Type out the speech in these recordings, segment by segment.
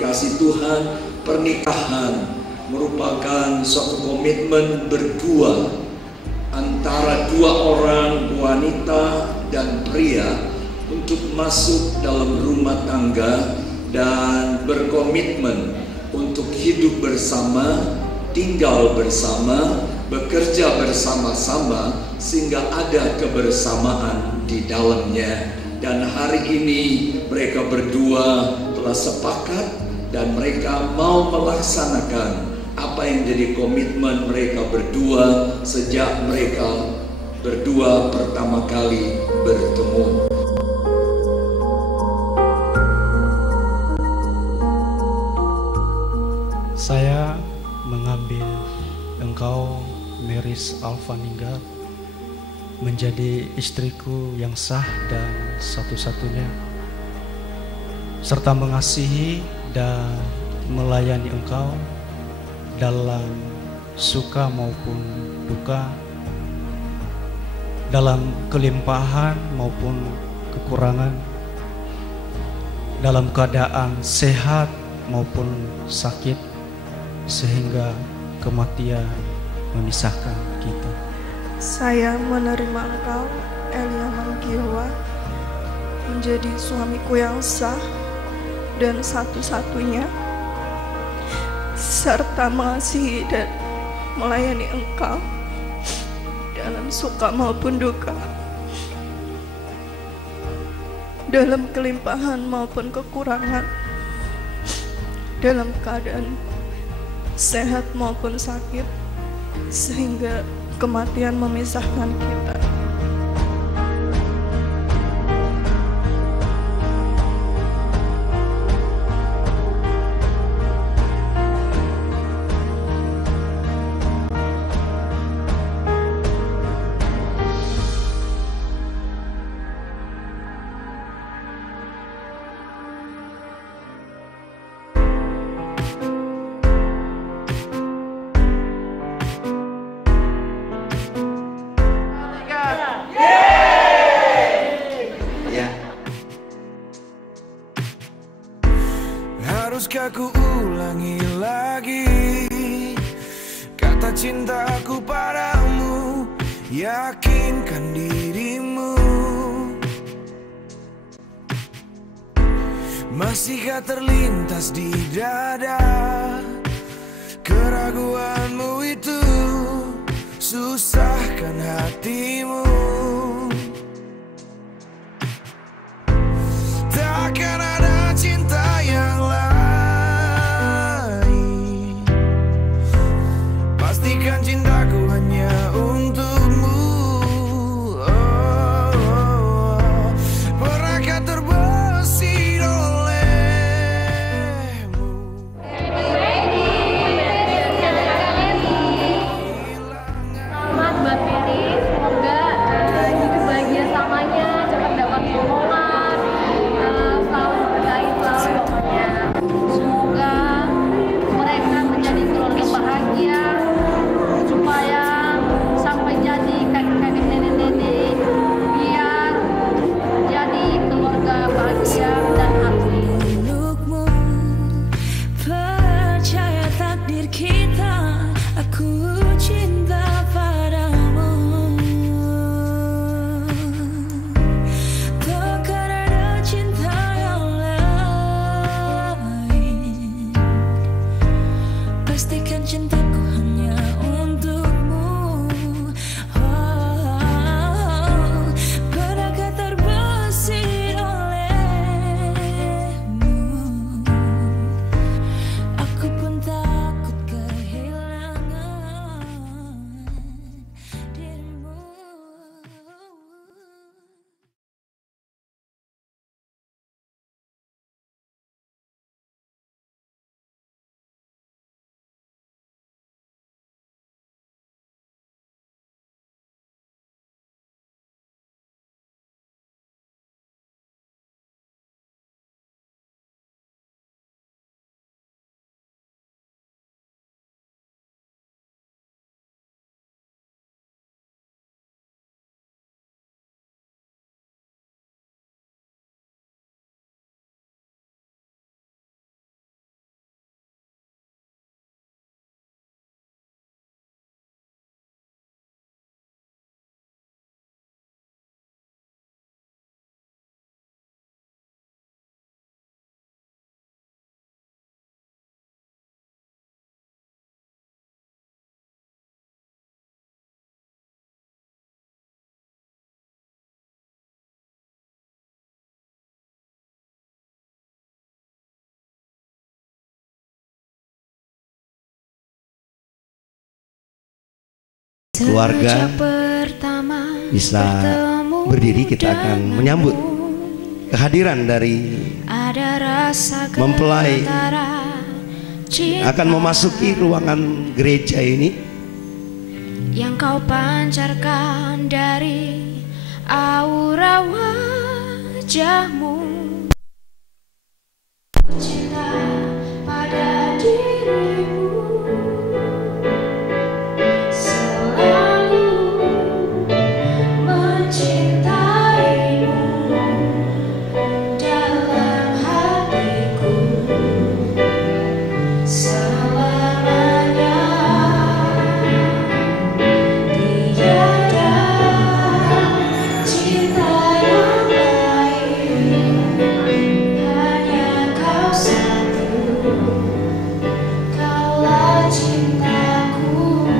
dikasih Tuhan, pernikahan merupakan suatu komitmen berdua antara dua orang, wanita dan pria, untuk masuk dalam rumah tangga dan berkomitmen untuk hidup bersama, tinggal bersama, bekerja bersama-sama, sehingga ada kebersamaan di dalamnya. Dan hari ini mereka berdua telah sepakat dan mereka mau melaksanakan apa yang jadi komitmen mereka berdua sejak mereka berdua pertama kali bertemu. Saya mengambil engkau, Meris Alfaninggal, menjadi istriku yang sah dan satu-satunya, serta mengasihi dan melayani engkau dalam suka maupun duka, dalam kelimpahan maupun kekurangan, dalam keadaan sehat maupun sakit, sehingga kematian memisahkan kita. Saya menerima engkau, Elia Manggiwa, menjadi suamiku yang sah dan satu-satunya, serta mengasihi dan melayani engkau dalam suka maupun duka, dalam kelimpahan maupun kekurangan, dalam keadaan sehat maupun sakit, sehingga kematian memisahkan kita. Haruskah ku ulangi lagi kata cintaku padamu? Yakinkan dirimu. Masihkah terlintas di dada keraguanmu itu? Susahkan hatimu. Takkan ada cinta yang lain. Pastikan cintaku hanya untukmu. Pernahkah terbesit olehmu? Selamat buat Mary, semoga hidup bahagia selamanya, cepat dapat omongan, selalu berkait selalu pokoknya. Semoga mereka menjadi keluarga bahagia, supaya sampai jadi kakek-kakek nenek-nenek, biar jadi keluarga bahagia dan asli. Pelukmu, percaya takdir kita, aku cinta padamu. Takkan ada cinta yang lain. Pastikan cintaku hanya untukmu. Pernahkah terbesit olehmu? Aku pun takut kehilangan dirimu. keluarga bisa berdiri, kita akan menyambut kehadiran dari mempelai akan memasuki ruangan gereja ini. Yang kau pancarkan dari aura wajahmu, cinta pada dirimu, selalu mencintaimu dalam hatiku selamanya. Tiada cinta yang lain, hanya kau satu, kaulah cintaku.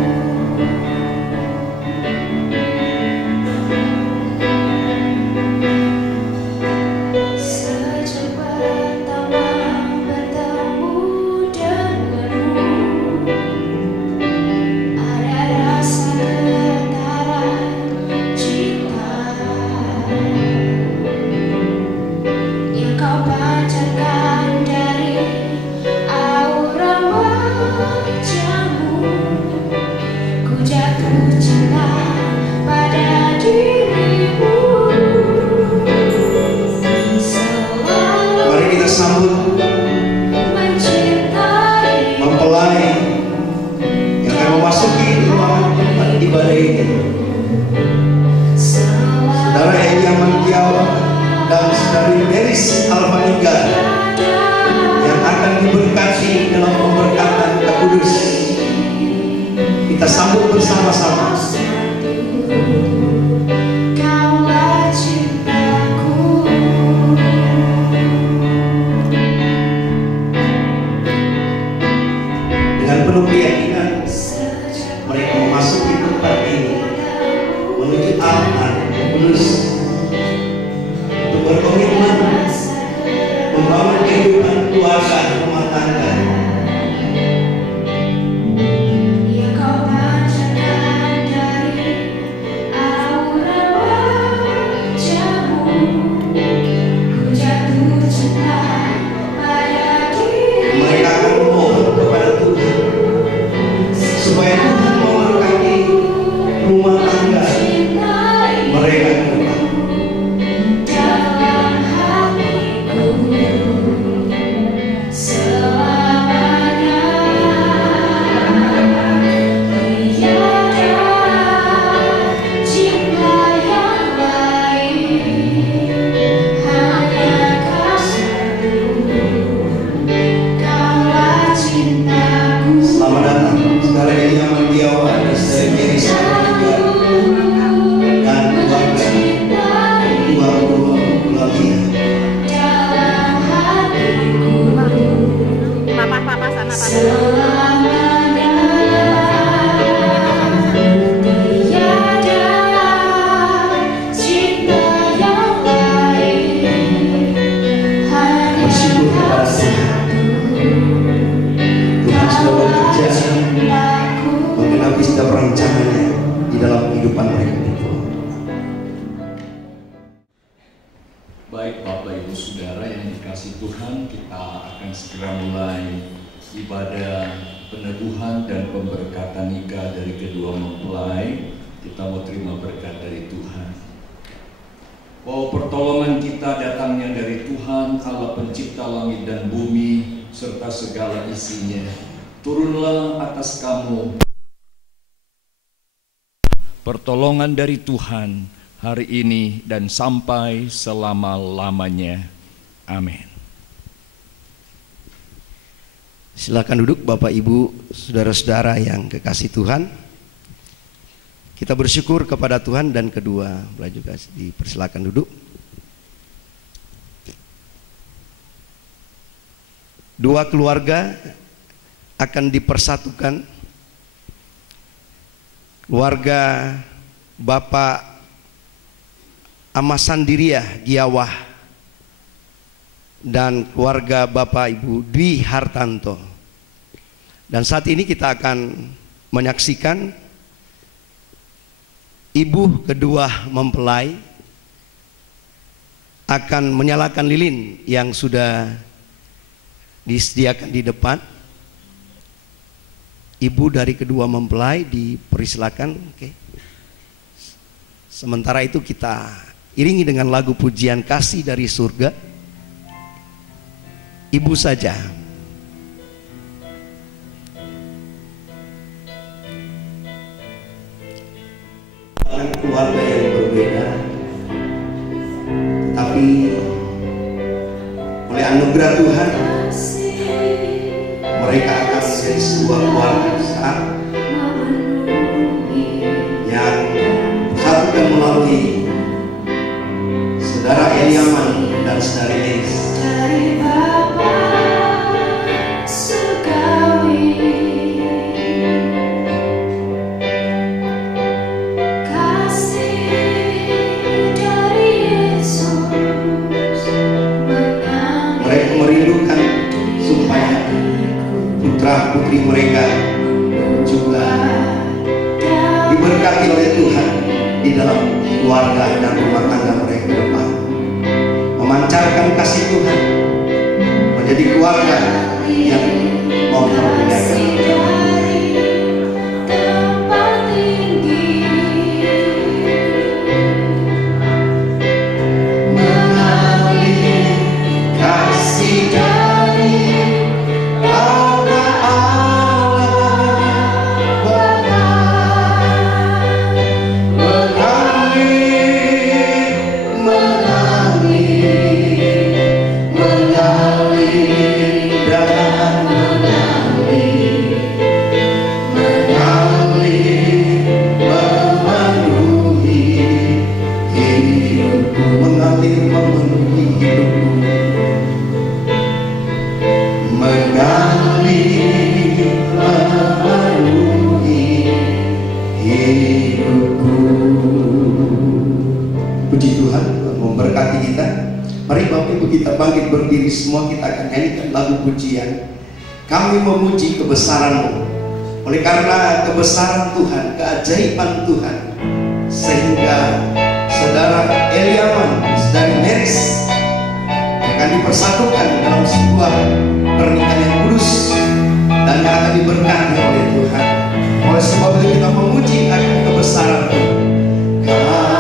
Sejak pertama bertemu denganmu, ada rasa getaran cinta yang kau pancarkan dari aura wajahmu. Ku jatuh cinta pada dirimu, selalu Mari kita sambut mencintai. mempelai yang akan memasuki ruangan tempat ibadah ini. Saudara Elia Mantiawa dan saudari Meris Alvanika yang akan diberkati dalam pemberkatan Roh Kudus. Kita sambut bersama-sama. Kaulah cintaku. Dengan penuh keyakinan mereka memasuki tempat ini menuju altar Roh Kudus untuk berkomitmen membangun kehidupan keluarga rumah tangga. Yang kau pancarkan dari aura wajahmu, ku jatuh cinta pada dirimu. Mereka akan memohon kepada Tuhan supaya Tuhan memberkati rumah tangga mereka kelak. Dalam hatiku selamanya. Tiada cinta yang lain, hanya kau satu, kaulah cintaku. Selamat datang saudara Elia Mantiawa dan saudari Meris Alvanika dan keluarga dua Claudia. Dalam hatiku selamanya. Tiada cinta yang lain, hanya Bersyukur kepada kau Tuhan. satu, Tuhan sudah bekerja cintaku. menggenapi setiap rencananya di dalam kehidupan mereka berdua. Baik Bapak Ibu Saudara yang dikasihi Tuhan, kita akan segera mulai ibadah peneguhan dan pemberkatan nikah dari kedua mempelai. Kita mau terima berkat dari Tuhan. Bahwa pertolongan kita datangnya dari Tuhan, Allah pencipta langit dan bumi serta segala isinya. Turunlah atas kamu pertolongan dari Tuhan hari ini dan sampai selama-lamanya. Amin. Silakan duduk Bapak Ibu, saudara-saudara yang kekasih Tuhan. Kita bersyukur kepada Tuhan dan kedua belah juga dipersilakan duduk. Dua keluarga akan dipersatukan. Keluarga Bapak Amasandiriah Giawah dan keluarga Bapak Ibu Dwi Hartanto. Dan saat ini kita akan menyaksikan ibu kedua mempelai akan menyalakan lilin yang sudah disediakan di depan. Ibu dari kedua mempelai dipersilakan. Oke. Sementara itu kita iringi dengan lagu pujian kasih dari surga. Ibu saja. Keluarga yang berbeda, tapi oleh anugerah Tuhan mereka akan menjadi sebuah keluarga besar yang satukan melalui saudara Eliaman dan saudari Elis. Putri mereka juga diberkati oleh Tuhan di dalam keluarga dan rumah tangga mereka ke depan, memancarkan kasih Tuhan menjadi keluarga yang mempermuliakan. Kita bangkit berdiri semua, kita akan nyanyikan lagu pujian. Kami memuji kebesaran-Mu. Oleh karena kebesaran Tuhan, keajaiban Tuhan, sehingga saudara Eliaman, saudari Meris akan dipersatukan dalam sebuah pernikahan yang kudus dan yang akan diberkati oleh Tuhan. Oleh sebab itu kita memuji akan kebesaran Tuhan. Tuhan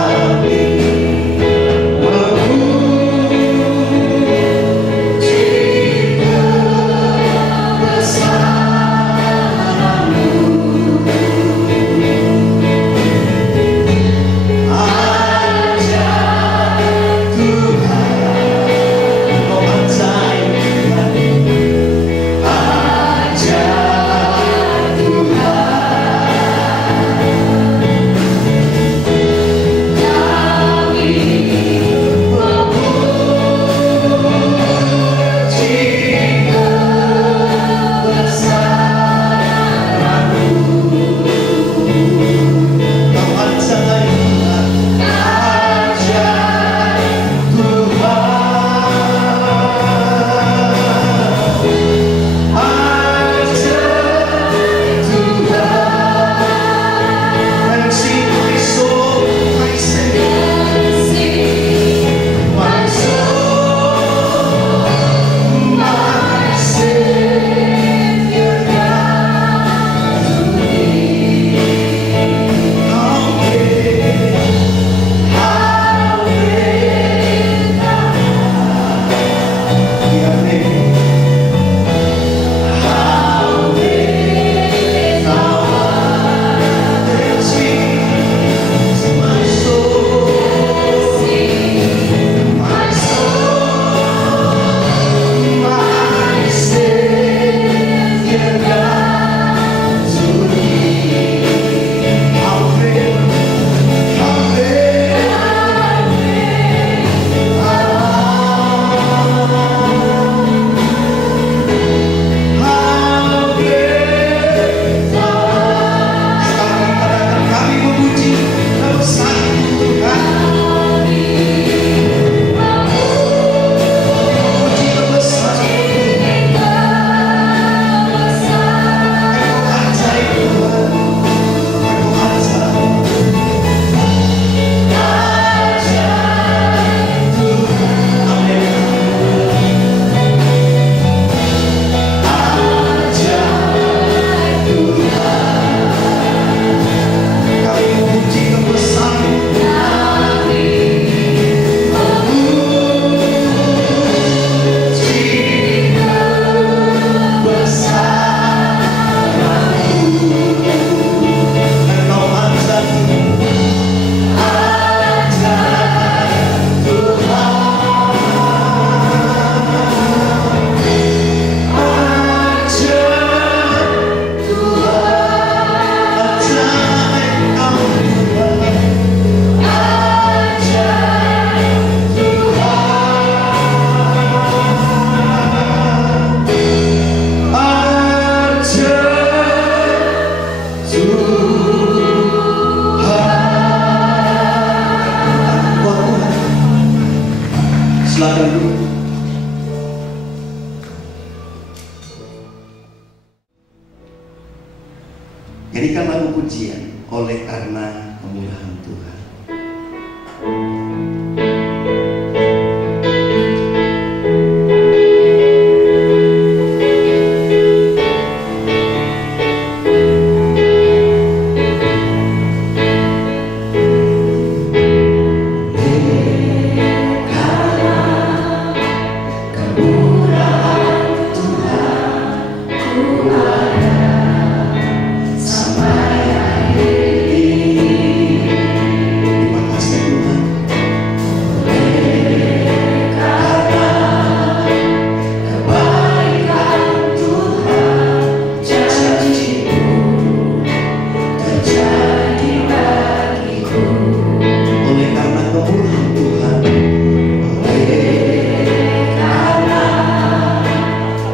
Nyanyikan lagu pujian, oleh karena kemurahan Tuhan.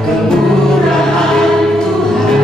Kemurahan Tuhan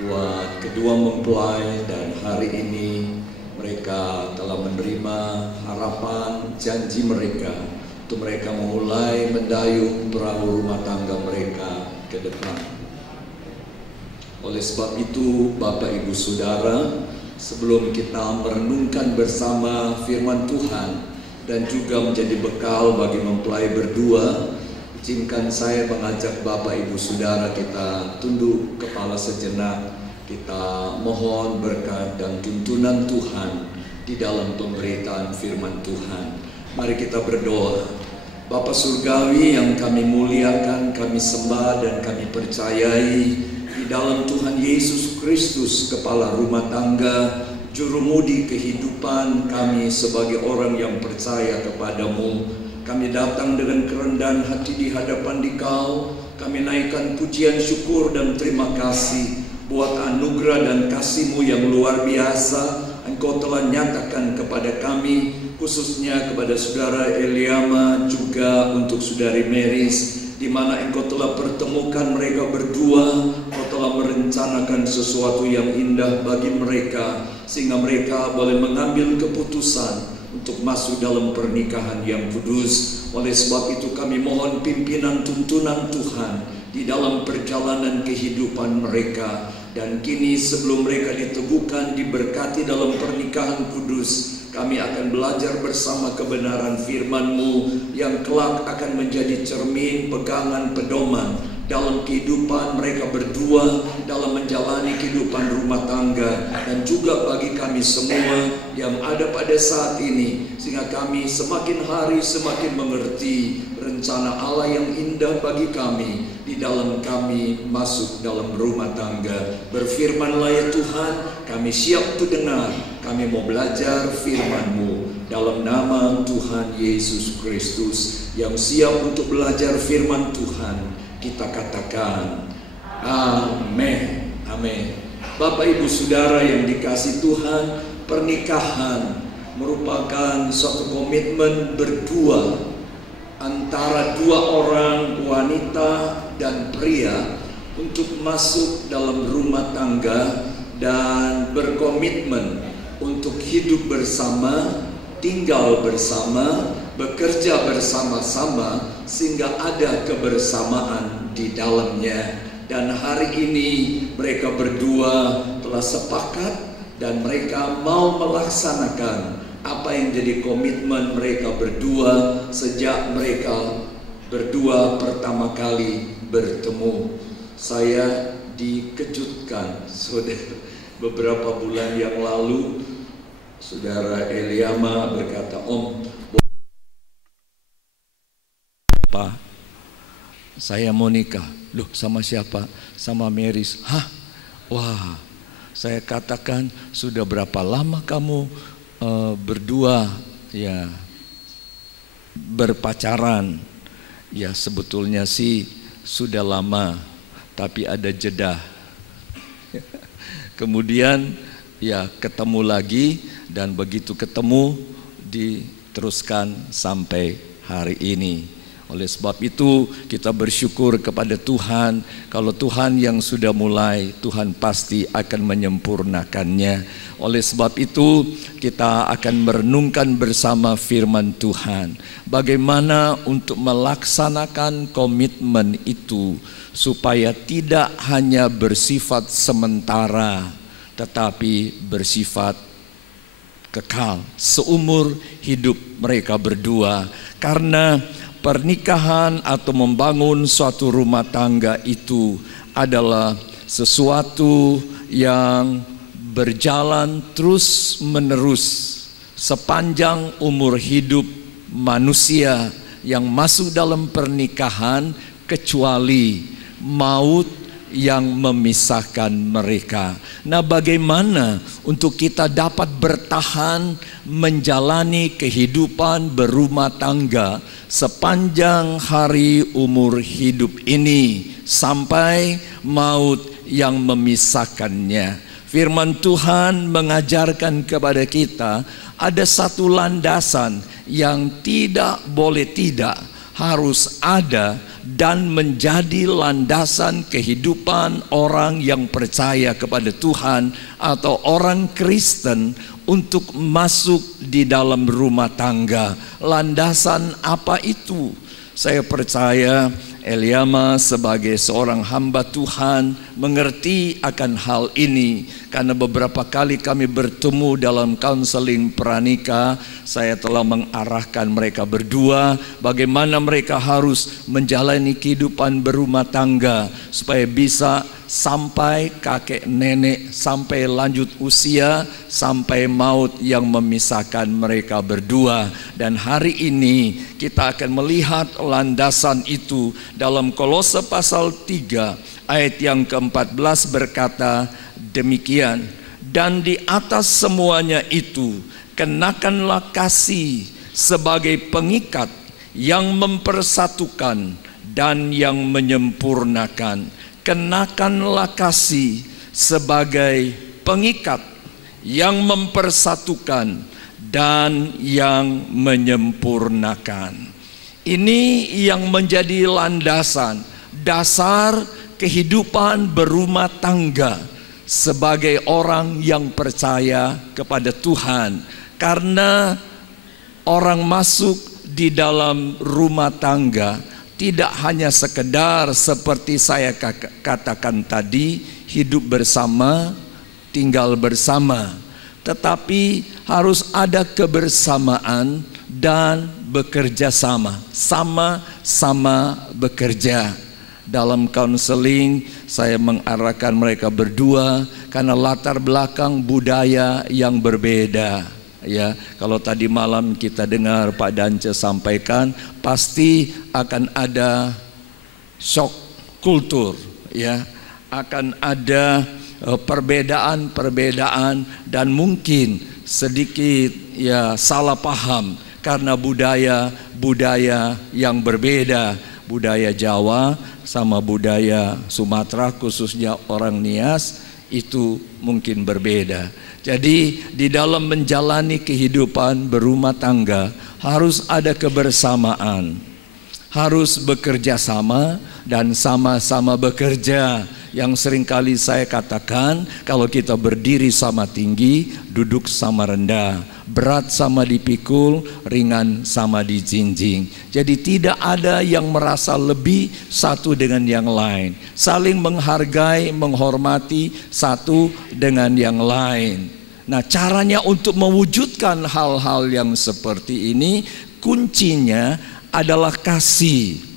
buat kedua mempelai, dan hari ini mereka telah menerima harapan janji mereka untuk mereka memulai mendayung perahu rumah tangga mereka ke depan. Oleh sebab itu, Bapak Ibu Saudara, sebelum kita merenungkan bersama firman Tuhan dan juga menjadi bekal bagi mempelai berdua, izinkan saya mengajak Bapak Ibu Saudara kita tunduk kepala sejenak. Kita mohon berkat dan tuntunan Tuhan di dalam pemberitaan firman Tuhan. Mari kita berdoa. Bapa Surgawi yang kami muliakan, kami sembah dan kami percayai di dalam Tuhan Yesus Kristus, kepala rumah tangga, jurumudi kehidupan kami sebagai orang yang percaya kepadamu. Kami datang dengan kerendahan hati di hadapan Dikau. Kami naikkan pujian syukur dan terima kasih buat anugerah dan kasih-Mu yang luar biasa Engkau telah nyatakan kepada kami, khususnya kepada Saudara Eliama, juga untuk Saudari Meris, di mana Engkau telah pertemukan mereka berdua. Engkau telah merencanakan sesuatu yang indah bagi mereka, sehingga mereka boleh mengambil keputusan untuk masuk dalam pernikahan yang kudus. Oleh sebab itu kami mohon pimpinan tuntunan Tuhan di dalam perjalanan kehidupan mereka. Dan kini sebelum mereka diteguhkan, diberkati dalam pernikahan kudus, kami akan belajar bersama kebenaran firman-Mu yang kelak akan menjadi cermin, pegangan, pedoman dalam kehidupan mereka berdua, dalam menjalani kehidupan rumah tangga, dan juga bagi kami semua yang ada pada saat ini, sehingga kami semakin hari semakin mengerti rencana Allah yang indah bagi kami di dalam kami masuk dalam rumah tangga. Berfirmanlah ya Tuhan, kami siap untuk dengar, kami mau belajar firman-Mu dalam nama Tuhan Yesus Kristus. Yang siap untuk belajar firman Tuhan, kita katakan amin. Amin. Bapak Ibu Saudara yang dikasihi Tuhan, pernikahan merupakan suatu komitmen berdua antara dua orang, wanita dan pria, untuk masuk dalam rumah tangga dan berkomitmen untuk hidup bersama, tinggal bersama, bekerja bersama-sama, sehingga ada kebersamaan di dalamnya. Dan hari ini mereka berdua telah sepakat dan mereka mau melaksanakan apa yang jadi komitmen mereka berdua sejak mereka berdua pertama kali bertemu. Saya dikejutkan, saudara, beberapa bulan yang lalu Saudara Eliama berkata, Om, apa? Saya mau nikah. Loh, sama siapa? Sama Meris. Hah? Wah, saya katakan, sudah berapa lama kamu berdua ya berpacaran? Ya sebetulnya sih sudah lama, tapi ada jeda. Kemudian ya ketemu lagi, dan begitu ketemu diteruskan sampai hari ini. Oleh sebab itu kita bersyukur kepada Tuhan, kalau Tuhan yang sudah mulai, Tuhan pasti akan menyempurnakannya. Oleh sebab itu kita akan merenungkan bersama firman Tuhan, bagaimana untuk melaksanakan komitmen itu supaya tidak hanya bersifat sementara, tetapi bersifat kekal seumur hidup mereka berdua. Karena pernikahan atau membangun suatu rumah tangga itu adalah sesuatu yang berjalan terus menerus sepanjang umur hidup manusia yang masuk dalam pernikahan, kecuali maut yang memisahkan mereka. Nah, bagaimana untuk kita dapat bertahan menjalani kehidupan berumah tangga sepanjang hari umur hidup ini sampai maut yang memisahkannya? Firman Tuhan mengajarkan kepada kita ada satu landasan yang tidak boleh tidak harus ada dan menjadi landasan kehidupan orang yang percaya kepada Tuhan atau orang Kristen untuk masuk di dalam rumah tangga. Landasan apa itu? Saya percaya Eliama sebagai seorang hamba Tuhan mengerti akan hal ini, karena beberapa kali kami bertemu dalam konseling pranikah. Saya telah mengarahkan mereka berdua bagaimana mereka harus menjalani kehidupan berumah tangga supaya bisa sampai kakek nenek, sampai lanjut usia, sampai maut yang memisahkan mereka berdua. Dan hari ini kita akan melihat landasan itu dalam Kolose pasal 3 ayat yang ke-14 berkata demikian, dan di atas semuanya itu kenakanlah kasih sebagai pengikat yang mempersatukan dan yang menyempurnakan. Kenakanlah kasih sebagai pengikat yang mempersatukan dan yang menyempurnakan. Ini yang menjadi landasan dasar kehidupan berumah tangga sebagai orang yang percaya kepada Tuhan. Karena orang masuk di dalam rumah tangga tidak hanya sekedar seperti saya katakan tadi, hidup bersama, tinggal bersama, tetapi harus ada kebersamaan dan bekerja sama, sama-sama bekerja. Dalam konseling saya mengarahkan mereka berdua karena latar belakang budaya yang berbeda. Ya, kalau tadi malam kita dengar Pak Dance sampaikan, pasti akan ada shock kultur, ya, akan ada perbedaan-perbedaan dan mungkin sedikit ya salah paham karena budaya yang berbeda, budaya Jawa sama budaya Sumatera khususnya orang Nias itu mungkin berbeda. Jadi di dalam menjalani kehidupan berumah tangga harus ada kebersamaan, harus bekerja sama dan sama-sama bekerja. Yang seringkali saya katakan, kalau kita berdiri sama tinggi, duduk sama rendah, berat sama dipikul, ringan sama dijinjing. Jadi tidak ada yang merasa lebih satu dengan yang lain, saling menghargai, menghormati satu dengan yang lain. Nah, caranya untuk mewujudkan hal-hal yang seperti ini, kuncinya adalah kasih.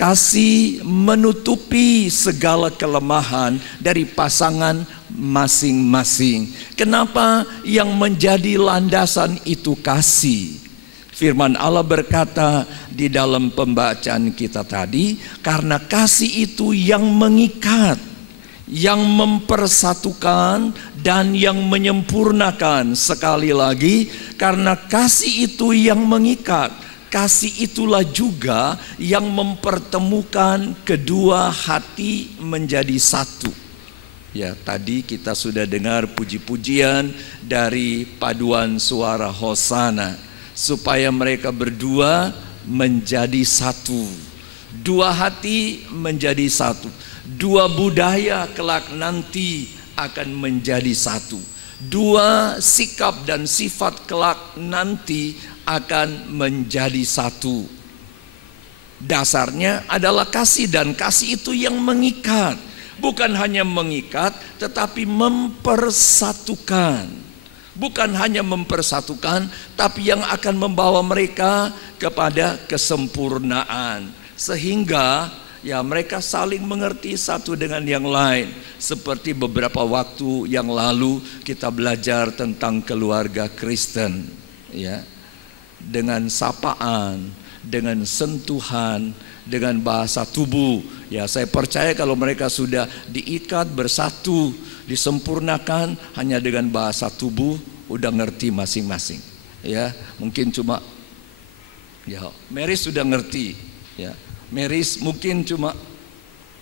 Kasih menutupi segala kelemahan dari pasangan masing-masing. Kenapa yang menjadi landasan itu kasih? Firman Allah berkata di dalam pembacaan kita tadi, karena kasih itu yang mengikat, yang mempersatukan dan yang menyempurnakan. Sekali lagi, karena kasih itu yang mengikat, kasih itulah juga yang mempertemukan kedua hati menjadi satu. Ya, tadi kita sudah dengar puji-pujian dari paduan suara Hosana, supaya mereka berdua menjadi satu. Dua hati menjadi satu. Dua budaya kelak nanti akan menjadi satu. Dua sikap dan sifat kelak nanti akan menjadi satu. Dasarnya adalah kasih, dan kasih itu yang mengikat. Bukan hanya mengikat, tetapi mempersatukan. Bukan hanya mempersatukan, tapi yang akan membawa mereka kepada kesempurnaan. Sehingga ya mereka saling mengerti satu dengan yang lain. Seperti beberapa waktu yang lalu kita belajar tentang keluarga Kristen, ya, dengan sapaan, dengan sentuhan, dengan bahasa tubuh. Ya, saya percaya kalau mereka sudah diikat bersatu, disempurnakan hanya dengan bahasa tubuh, udah ngerti masing-masing. Ya, mungkin cuma ya Mary sudah ngerti, ya. Meris mungkin cuma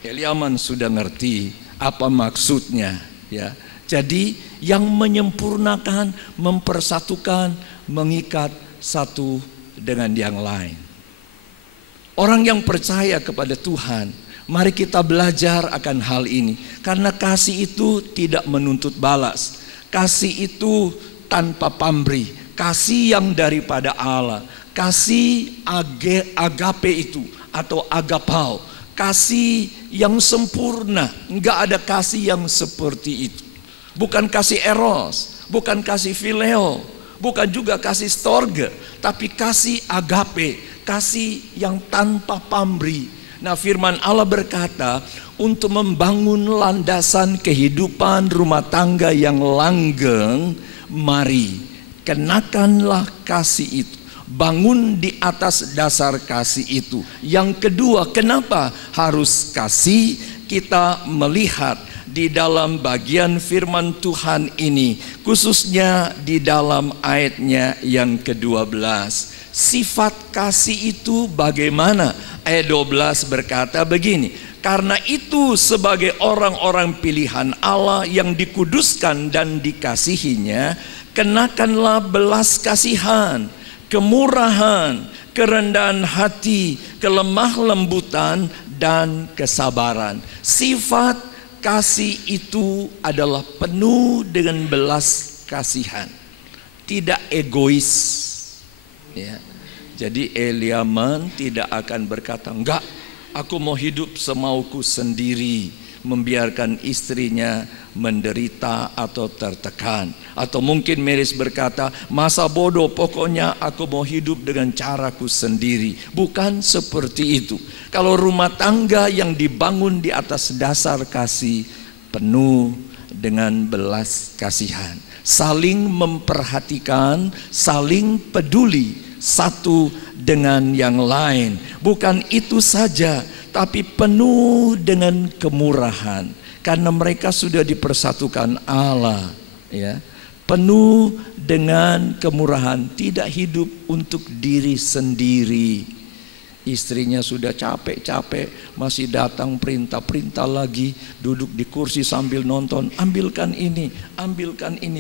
Eliaman sudah ngerti apa maksudnya, ya. Jadi yang menyempurnakan, mempersatukan, mengikat satu dengan yang lain. Orang yang percaya kepada Tuhan, mari kita belajar akan hal ini. Karena kasih itu tidak menuntut balas. Kasih itu tanpa pamrih. Kasih yang daripada Allah. Kasih agape itu atau agapao. Kasih yang sempurna. Enggak ada kasih yang seperti itu. Bukan kasih eros, bukan kasih phileo, bukan juga kasih storge, tapi kasih agape, kasih yang tanpa pamrih. Nah, firman Allah berkata, untuk membangun landasan kehidupan rumah tangga yang langgeng, mari kenakanlah kasih itu. Bangun di atas dasar kasih itu. Yang kedua, kenapa harus kasih? Kita melihat di dalam bagian firman Tuhan ini, khususnya di dalam ayatnya yang ke-12. Sifat kasih itu bagaimana? Ayat 12 berkata begini, karena itu sebagai orang-orang pilihan Allah yang dikuduskan dan dikasihinya, kenakanlah belas kasihan, kemurahan, kerendahan hati, kelemah lembutan, dan kesabaran. Sifat kasih itu adalah penuh dengan belas kasihan, tidak egois. Ya. Jadi Eliaman tidak akan berkata, enggak, aku mau hidup semauku sendiri, membiarkan istrinya menderita atau tertekan. Atau mungkin Meris berkata, masa bodoh, pokoknya aku mau hidup dengan caraku sendiri. Bukan seperti itu. Kalau rumah tangga yang dibangun di atas dasar kasih, penuh dengan belas kasihan, saling memperhatikan, saling peduli satu dengan yang lain. Bukan itu saja, tapi penuh dengan kemurahan, karena mereka sudah dipersatukan Allah, ya. Penuh dengan kemurahan, tidak hidup untuk diri sendiri. Istrinya sudah capek-capek, masih datang perintah-perintah lagi, duduk di kursi sambil nonton, ambilkan ini,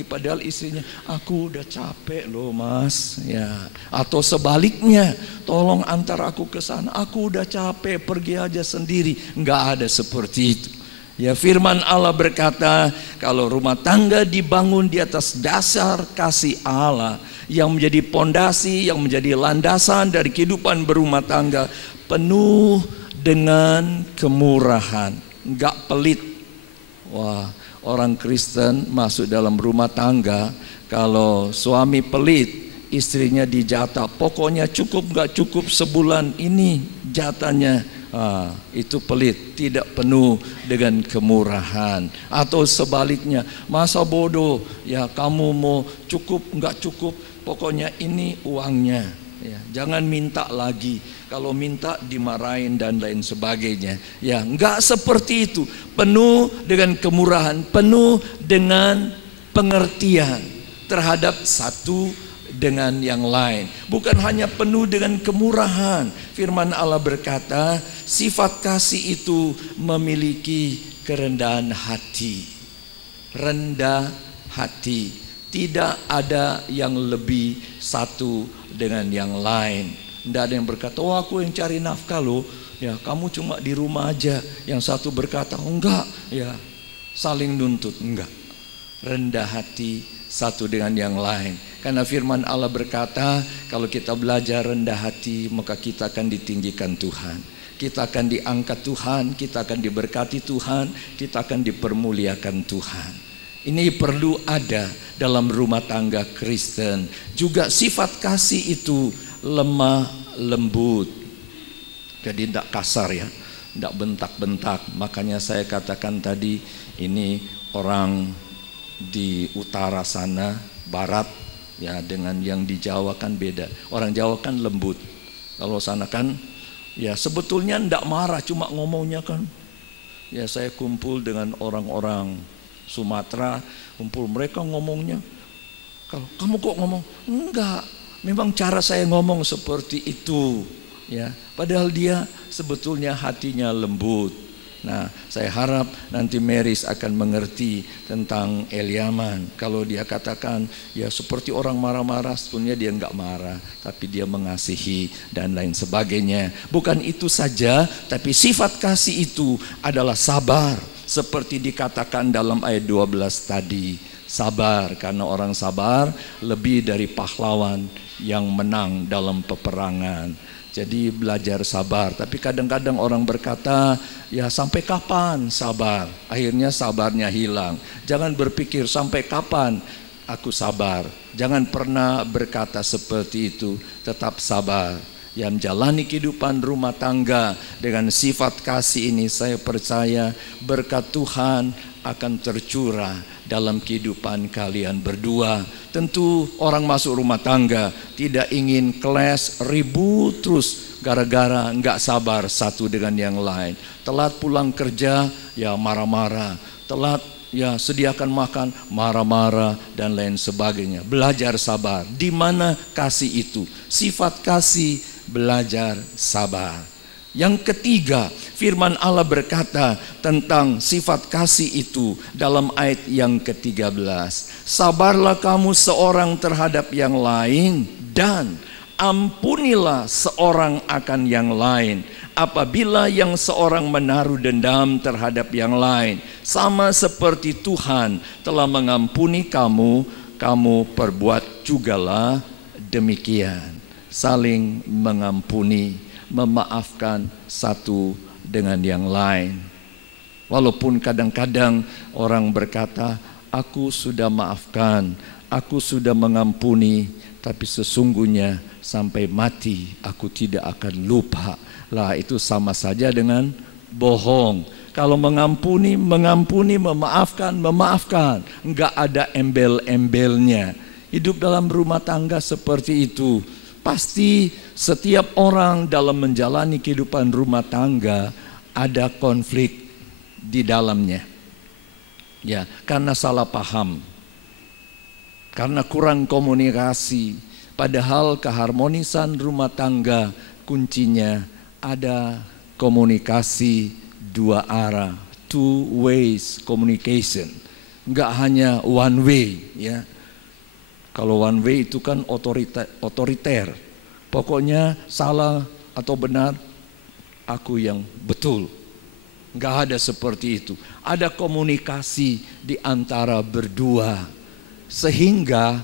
padahal istrinya, aku udah capek loh mas, ya. Atau sebaliknya, tolong antar aku ke sana, aku udah capek, pergi aja sendiri. Nggak ada seperti itu. Ya, firman Allah berkata, kalau rumah tangga dibangun di atas dasar kasih Allah, yang menjadi pondasi, yang menjadi landasan dari kehidupan berumah tangga, penuh dengan kemurahan, enggak pelit. Wah, orang Kristen masuk dalam rumah tangga, kalau suami pelit, istrinya dijatah, pokoknya cukup enggak cukup sebulan ini jatahnya. Itu pelit, tidak penuh dengan kemurahan. Atau sebaliknya, masa bodoh, ya kamu mau cukup enggak cukup, pokoknya ini uangnya, ya, jangan minta lagi. Kalau minta dimarahin dan lain sebagainya. Ya, enggak seperti itu. Penuh dengan kemurahan, penuh dengan pengertian terhadap satu dengan yang lain. Bukan hanya penuh dengan kemurahan. Firman Allah berkata, sifat kasih itu memiliki kerendahan hati. Rendah hati. Tidak ada yang lebih satu dengan yang lain. Tidak ada yang berkata, oh aku yang cari nafkah loh, ya kamu cuma di rumah aja. Yang satu berkata, oh enggak, ya saling nuntut. Enggak. Rendah hati satu dengan yang lain. Karena firman Allah berkata, kalau kita belajar rendah hati, maka kita akan ditinggikan Tuhan, kita akan diangkat Tuhan, kita akan diberkati Tuhan, kita akan dipermuliakan Tuhan. Ini perlu ada dalam rumah tangga Kristen. Juga sifat kasih itu lemah lembut, jadi tidak kasar ya, tidak bentak-bentak. Makanya saya katakan tadi, ini orang di utara sana, barat, ya, dengan yang di Jawa kan beda. Orang Jawa kan lembut, kalau sana kan ya sebetulnya tidak marah, cuma ngomongnya kan. Ya, saya kumpul dengan orang-orang Sumatera, kumpul mereka ngomongnya, kalau kamu kok ngomong, enggak, memang cara saya ngomong seperti itu, ya. Padahal dia sebetulnya hatinya lembut. Nah, saya harap nanti Meris akan mengerti tentang Eliaman. Kalau dia katakan, ya seperti orang marah-marah, sebenarnya dia enggak marah, tapi dia mengasihi dan lain sebagainya. Bukan itu saja, tapi sifat kasih itu adalah sabar. Seperti dikatakan dalam ayat 12 tadi. Sabar, karena orang sabar lebih dari pahlawan yang menang dalam peperangan. Jadi belajar sabar. Tapi kadang-kadang orang berkata, ya sampai kapan sabar? Akhirnya sabarnya hilang. Jangan berpikir sampai kapan aku sabar. Jangan pernah berkata seperti itu. Tetap sabar. Yang menjalani kehidupan rumah tangga dengan sifat kasih ini, saya percaya berkat Tuhan akan tercurah dalam kehidupan kalian berdua. Tentu orang masuk rumah tangga tidak ingin clash, ribut terus gara-gara nggak sabar satu dengan yang lain. Telat pulang kerja, ya marah-marah. Telat, ya sediakan makan, marah-marah dan lain sebagainya. Belajar sabar. Di mana kasih itu? Sifat kasih, belajar sabar. Yang ketiga, firman Allah berkata tentang sifat kasih itu dalam ayat yang ke-13. Sabarlah kamu seorang terhadap yang lain dan ampunilah seorang akan yang lain. Apabila yang seorang menaruh dendam terhadap yang lain, sama seperti Tuhan telah mengampuni kamu, kamu perbuat jugalah demikian. Saling mengampuni, memaafkan satu dengan yang lain. Walaupun kadang-kadang orang berkata, aku sudah maafkan, aku sudah mengampuni, tapi sesungguhnya sampai mati aku tidak akan lupa. Lah itu sama saja dengan bohong. Kalau mengampuni, memaafkan. Enggak ada embel-embelnya. Hidup dalam rumah tangga seperti itu. Pasti setiap orang dalam menjalani kehidupan rumah tangga ada konflik di dalamnya. Ya, karena salah paham. Karena kurang komunikasi. Padahal keharmonisan rumah tangga kuncinya ada komunikasi dua arah, two ways communication. Enggak hanya one way, ya. Kalau one way itu kan otoriter. Pokoknya salah atau benar, aku yang betul. Enggak ada seperti itu. Ada komunikasi di antara berdua. Sehingga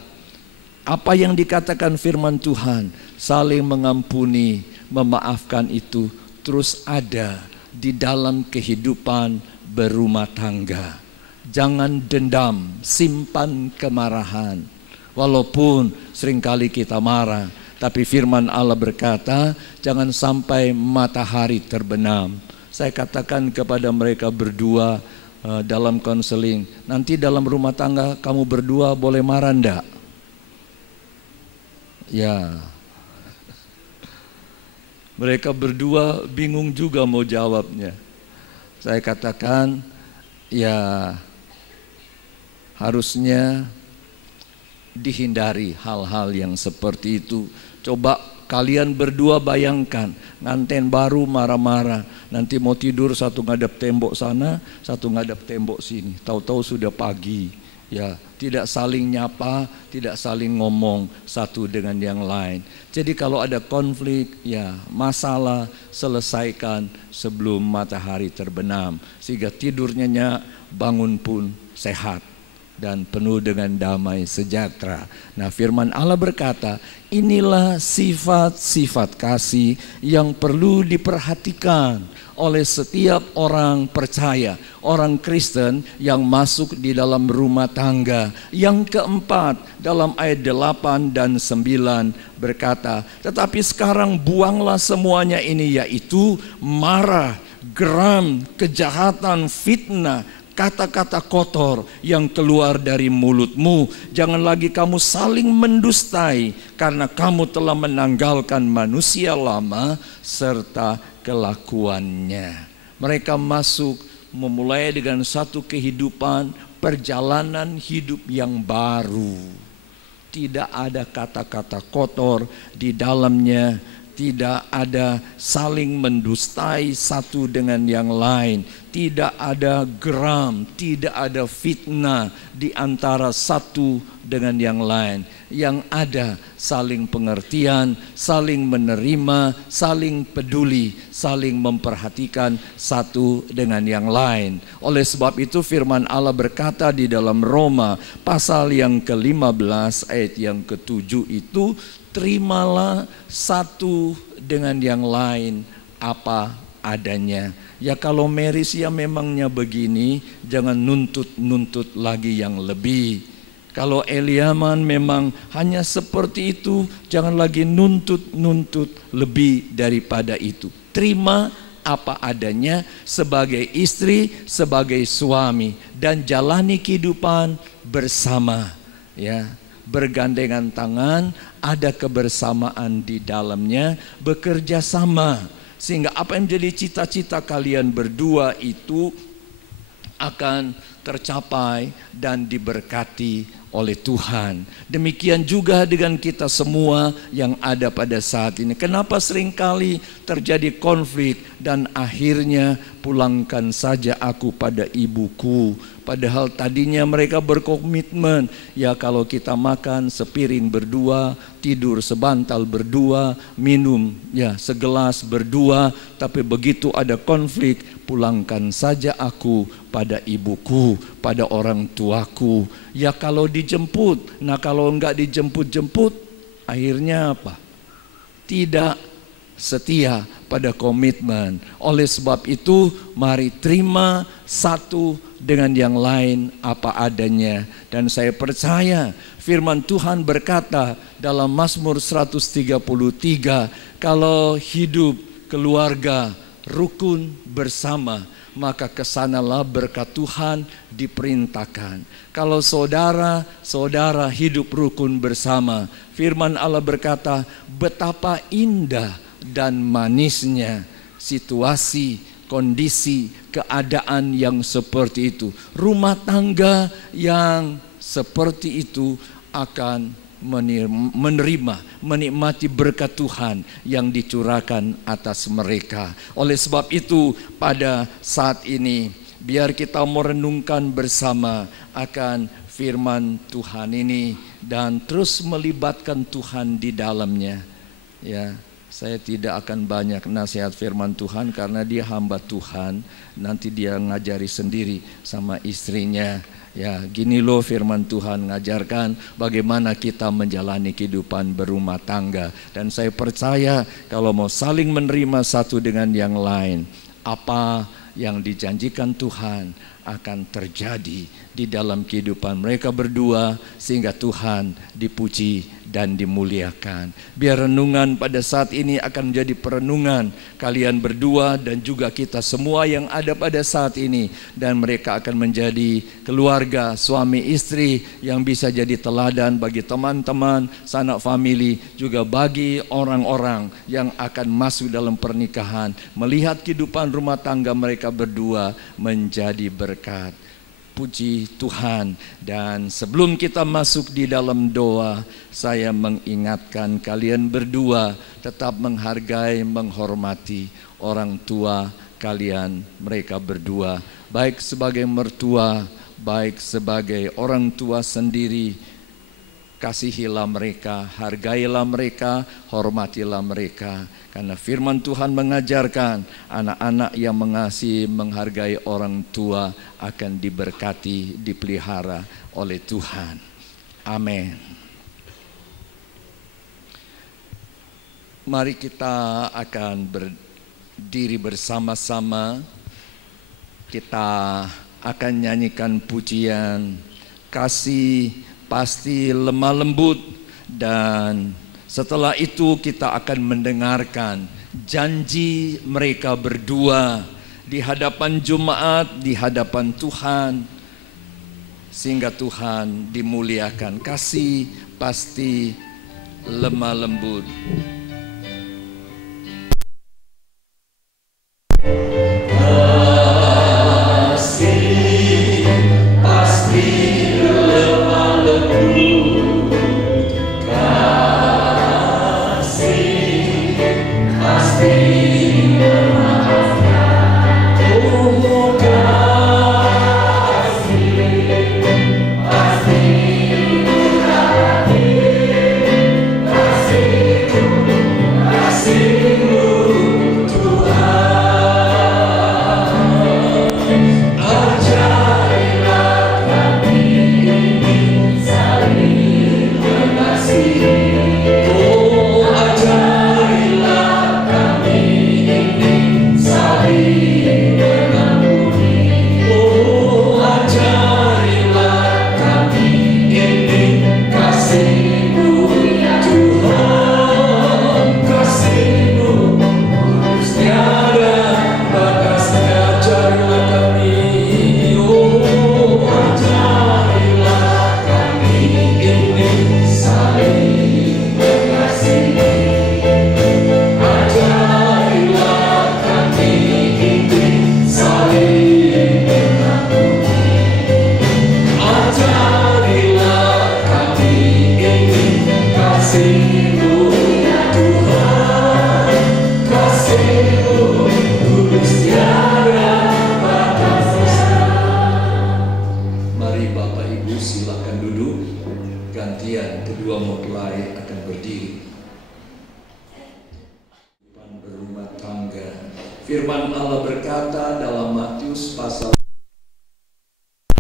apa yang dikatakan firman Tuhan, saling mengampuni, memaafkan itu terus ada di dalam kehidupan berumah tangga. Jangan dendam, simpan kemarahan. Walaupun seringkali kita marah, tapi firman Allah berkata, jangan sampai matahari terbenam. Saya katakan kepada mereka berdua dalam konseling, nanti dalam rumah tangga kamu berdua boleh marah enggak? Ya. Mereka berdua bingung juga mau jawabnya. Saya katakan, ya harusnya dihindari hal-hal yang seperti itu. Coba kalian berdua bayangkan, nganten baru marah-marah, nanti mau tidur satu ngadep tembok sana, satu ngadep tembok sini. Tahu-tahu sudah pagi. Ya, tidak saling nyapa, tidak saling ngomong satu dengan yang lain. Jadi kalau ada konflik, ya masalah selesaikan sebelum matahari terbenam, sehingga tidurnya nyenyak, bangun pun sehat dan penuh dengan damai sejahtera. Nah, firman Allah berkata, inilah sifat-sifat kasih yang perlu diperhatikan oleh setiap orang percaya, orang Kristen yang masuk di dalam rumah tangga. Yang keempat, dalam ayat 8 dan 9 berkata, tetapi sekarang buanglah semuanya ini, yaitu marah, geram, kejahatan, fitnah, kata-kata kotor yang keluar dari mulutmu. Jangan lagi kamu saling mendustai, karena kamu telah menanggalkan manusia lama serta kelakuannya. Mereka masuk memulai dengan satu kehidupan, perjalanan hidup yang baru. Tidak ada kata-kata kotor di dalamnya. Tidak ada saling mendustai satu dengan yang lain. tidak ada geram, tidak ada fitnah di antara satu dengan yang lain. Yang ada saling pengertian, saling menerima, saling peduli, saling memperhatikan satu dengan yang lain. Oleh sebab itu firman Allah berkata di dalam Roma pasal yang ke-15 ayat yang ke-7 itu, terimalah satu dengan yang lain apa adanya. Ya kalau Meris ya memangnya begini, jangan nuntut lagi yang lebih. Kalau Eliaman memang hanya seperti itu, jangan lagi nuntut lebih daripada itu. Terima apa adanya sebagai istri, sebagai suami, dan jalani kehidupan bersama, ya, bergandengan tangan, ada kebersamaan di dalamnya, bekerja sama, sehingga apa yang menjadi cita-cita kalian berdua itu akan tercapai dan diberkati oleh Tuhan. Demikian juga dengan kita semua yang ada pada saat ini. Kenapa seringkali terjadi konflik dan akhirnya pulangkan saja aku pada ibuku. Padahal tadinya mereka berkomitmen, ya kalau kita makan sepiring berdua, tidur sebantal berdua, minum ya segelas berdua, tapi begitu ada konflik, pulangkan saja aku pada ibuku, pada orang tuaku. Ya kalau dijemput, nah kalau enggak dijemput-jemput, akhirnya apa? Tidak setia pada komitmen. Oleh sebab itu, mari terima satu dengan yang lain apa adanya. Dan saya percaya firman Tuhan berkata dalam Mazmur 133, kalau hidup keluarga rukun bersama, maka kesanalah berkat Tuhan diperintahkan. Kalau saudara hidup rukun bersama, firman Allah berkata, betapa indah dan manisnya situasi, kondisi, keadaan yang seperti itu. Rumah tangga yang seperti itu akan menikmati berkat Tuhan yang dicurahkan atas mereka. Oleh sebab itu pada saat ini biar kita merenungkan bersama akan firman Tuhan ini dan terus melibatkan Tuhan di dalamnya. Ya, saya tidak akan banyak nasihat firman Tuhan karena dia hamba Tuhan. Nanti dia ngajari sendiri sama istrinya. Ya, gini loh firman Tuhan ngajarkan bagaimana kita menjalani kehidupan berumah tangga. Dan saya percaya kalau mau saling menerima satu dengan yang lain, apa yang dijanjikan Tuhan akan terjadi di dalam kehidupan mereka berdua sehingga Tuhan dipuji dan dimuliakan. Biar renungan pada saat ini akan menjadi perenungan kalian berdua dan juga kita semua yang ada pada saat ini, dan mereka akan menjadi keluarga suami istri yang bisa jadi teladan bagi teman-teman, sanak famili, juga bagi orang-orang yang akan masuk dalam pernikahan, melihat kehidupan rumah tangga mereka berdua menjadi berkat. Puji Tuhan. Dan sebelum kita masuk di dalam doa, saya mengingatkan kalian berdua tetap menghargai, menghormati orang tua kalian, mereka berdua, baik sebagai mertua, baik sebagai orang tua sendiri. Kasihilah mereka, hargailah mereka, hormatilah mereka. Karena firman Tuhan mengajarkan anak-anak yang mengasihi, menghargai orang tua akan diberkati, dipelihara oleh Tuhan. Amin. Mari kita akan berdiri bersama-sama. Kita akan nyanyikan pujian kasih pasti lemah lembut, dan setelah itu kita akan mendengarkan janji mereka berdua di hadapan jemaat, di hadapan Tuhan, sehingga Tuhan dimuliakan. Kasih pasti lemah lembut. Oh kedua mempelai akan berdiri. Berumah tangga. Firman Allah berkata dalam Matius pasal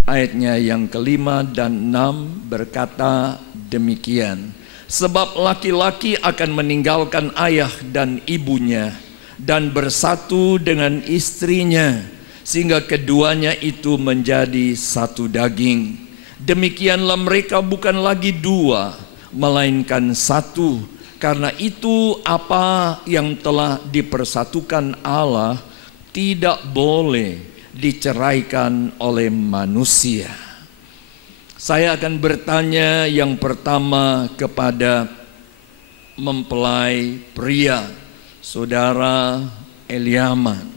ayatnya yang kelima dan 6 berkata demikian. Sebab laki-laki akan meninggalkan ayah dan ibunya dan bersatu dengan istrinya, sehingga keduanya itu menjadi satu daging. Demikianlah mereka bukan lagi dua, melainkan satu. Karena itu apa yang telah dipersatukan Allah tidak boleh diceraikan oleh manusia. Saya akan bertanya yang pertama kepada mempelai pria, Saudara Eliaman.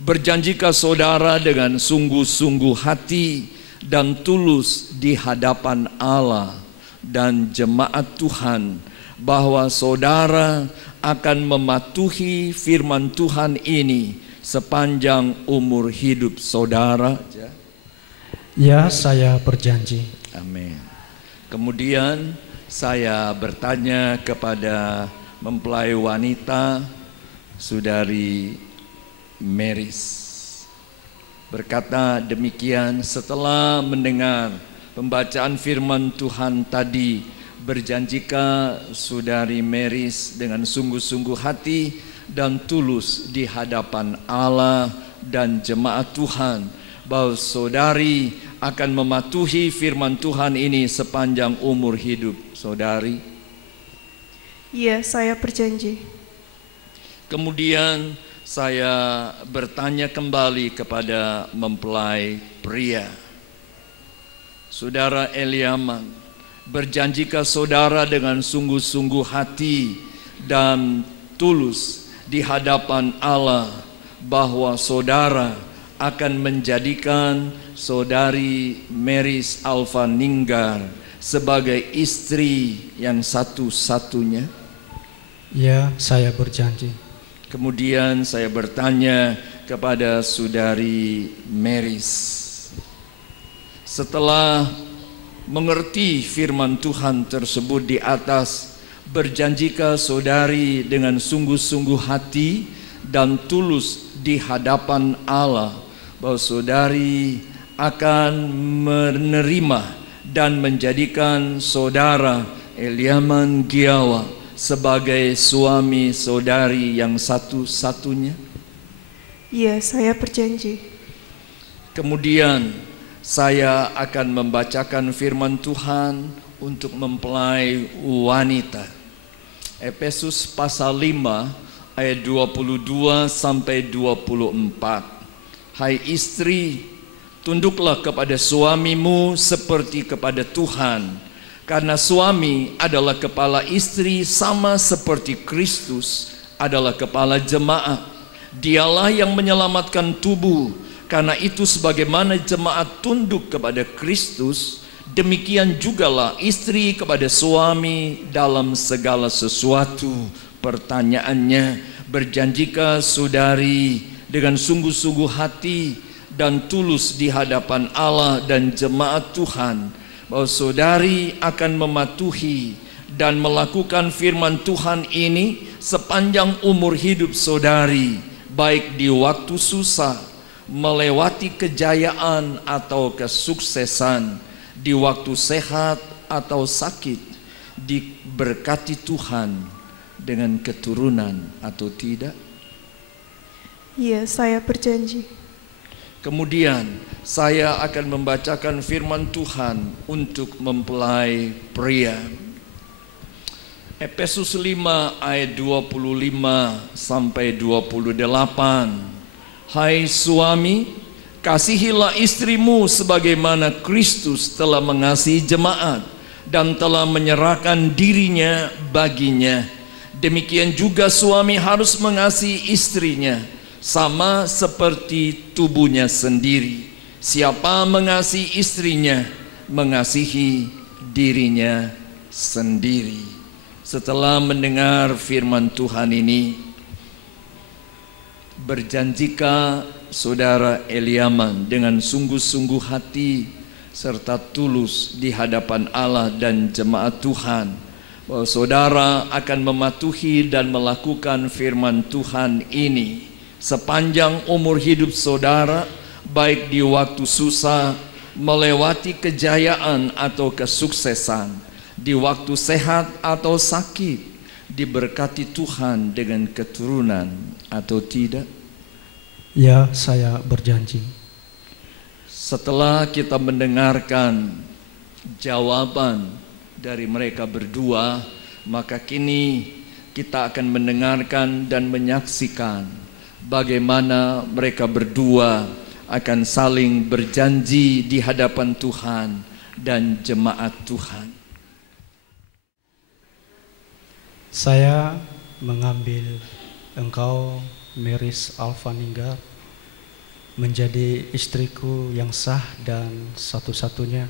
Berjanjikah saudara dengan sungguh-sungguh hati dan tulus di hadapan Allah dan jemaat Tuhan bahwa saudara akan mematuhi firman Tuhan ini sepanjang umur hidup saudara? Ya, saya berjanji. Amin. Kemudian saya bertanya kepada mempelai wanita, Saudari Meris. Berkata demikian setelah mendengar pembacaan firman Tuhan tadi, berjanjikah Saudari Meris dengan sungguh-sungguh hati dan tulus di hadapan Allah dan jemaat Tuhan bahwa saudari akan mematuhi firman Tuhan ini sepanjang umur hidup saudari? Iya, saya berjanji. Kemudian saya bertanya kembali kepada mempelai pria, Saudara Eliaman, berjanjikah saudara dengan sungguh-sungguh hati dan tulus di hadapan Allah bahwa saudara akan menjadikan Saudari Meris Alfa Ninggar sebagai istri yang satu-satunya? Ya, saya berjanji. Kemudian saya bertanya kepada Saudari Meris, setelah mengerti firman Tuhan tersebut di atas, berjanjikah saudari dengan sungguh-sungguh hati dan tulus di hadapan Allah bahwa saudari akan menerima dan menjadikan saudara Eliaman Giawa sebagai suami saudari yang satu-satunya? Iya, saya berjanji. Kemudian saya akan membacakan firman Tuhan untuk mempelai wanita. Efesus pasal 5 ayat 22 sampai 24. Hai istri, tunduklah kepada suamimu seperti kepada Tuhan, karena suami adalah kepala istri sama seperti Kristus adalah kepala jemaat. Dialah yang menyelamatkan tubuh. Karena itu sebagaimana jemaat tunduk kepada Kristus, demikian jugalah istri kepada suami dalam segala sesuatu. Pertanyaannya, berjanjikah saudari dengan sungguh-sungguh hati dan tulus di hadapan Allah dan jemaat Tuhan bahwa saudari akan mematuhi dan melakukan firman Tuhan ini sepanjang umur hidup saudari, baik di waktu susah, melewati kejayaan atau kesuksesan, di waktu sehat atau sakit, diberkati Tuhan dengan keturunan atau tidak? Iya, saya berjanji. Kemudian saya akan membacakan firman Tuhan untuk mempelai pria. Efesus 5 ayat 25 sampai 28. Hai suami, kasihilah istrimu sebagaimana Kristus telah mengasihi jemaat dan telah menyerahkan dirinya baginya. Demikian juga suami harus mengasihi istrinya sama seperti tubuhnya sendiri. Siapa mengasihi istrinya, mengasihi dirinya sendiri. Setelah mendengar firman Tuhan ini, berjanjikah saudara Eliaman dengan sungguh-sungguh hati serta tulus di hadapan Allah dan jemaat Tuhan, bahwa saudara akan mematuhi dan melakukan firman Tuhan ini sepanjang umur hidup saudara, baik di waktu susah, melewati kejayaan atau kesuksesan, di waktu sehat atau sakit, diberkati Tuhan dengan keturunan atau tidak? Ya, saya berjanji. Setelah kita mendengarkan jawaban dari mereka berdua, maka kini kita akan mendengarkan dan menyaksikan bagaimana mereka berdua akan saling berjanji di hadapan Tuhan dan jemaat Tuhan. Saya mengambil engkau, Meris Alfaninggar, menjadi istriku yang sah dan satu-satunya,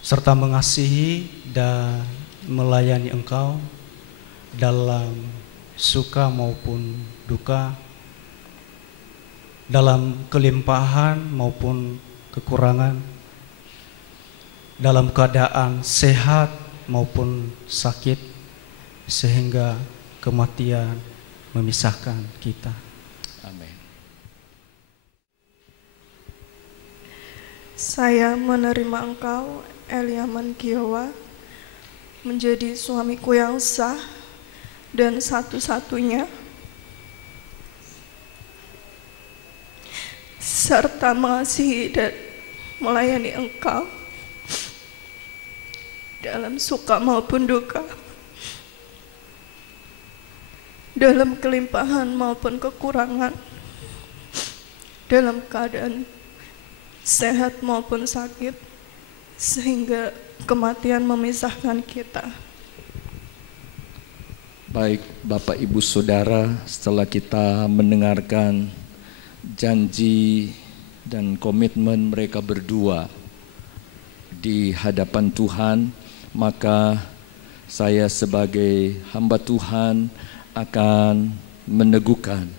serta mengasihi dan melayani engkau dalam suka maupun duka, dalam kelimpahan maupun kekurangan, dalam keadaan sehat maupun sakit, sehingga kematian memisahkan kita. Amin. Saya menerima engkau, Eliaman Giawa, menjadi suamiku yang sah dan satu-satunya, serta mengasihi dan melayani engkau dalam suka maupun duka, dalam kelimpahan maupun kekurangan, dalam keadaan sehat maupun sakit, sehingga kematian memisahkan kita. Baik Bapak Ibu Saudara, setelah kita mendengarkan janji dan komitmen mereka berdua di hadapan Tuhan, maka saya sebagai hamba Tuhan akan meneguhkan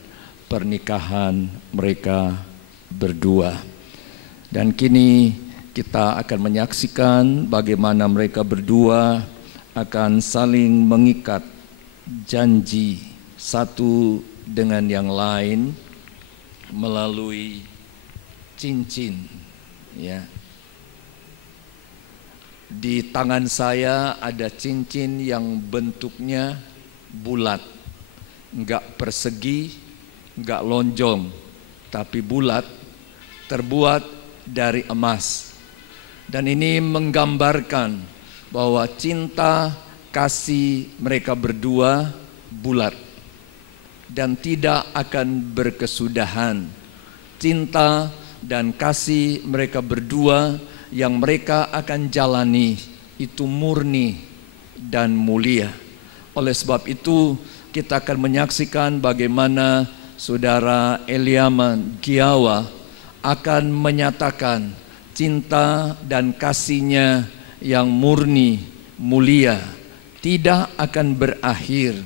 pernikahan mereka berdua. Dan kini kita akan menyaksikan bagaimana mereka berdua akan saling mengikat janji satu dengan yang lain melalui cincin, ya. Di tangan saya ada cincin yang bentuknya bulat, enggak persegi, enggak lonjong, tapi bulat, terbuat dari emas. Dan ini menggambarkan bahwa cinta kasih mereka berdua bulat dan tidak akan berkesudahan. Cinta dan kasih mereka berdua yang mereka akan jalani itu murni dan mulia. Oleh sebab itu kita akan menyaksikan bagaimana saudara Eliaman Giawa akan menyatakan cinta dan kasihnya yang murni, mulia, tidak akan berakhir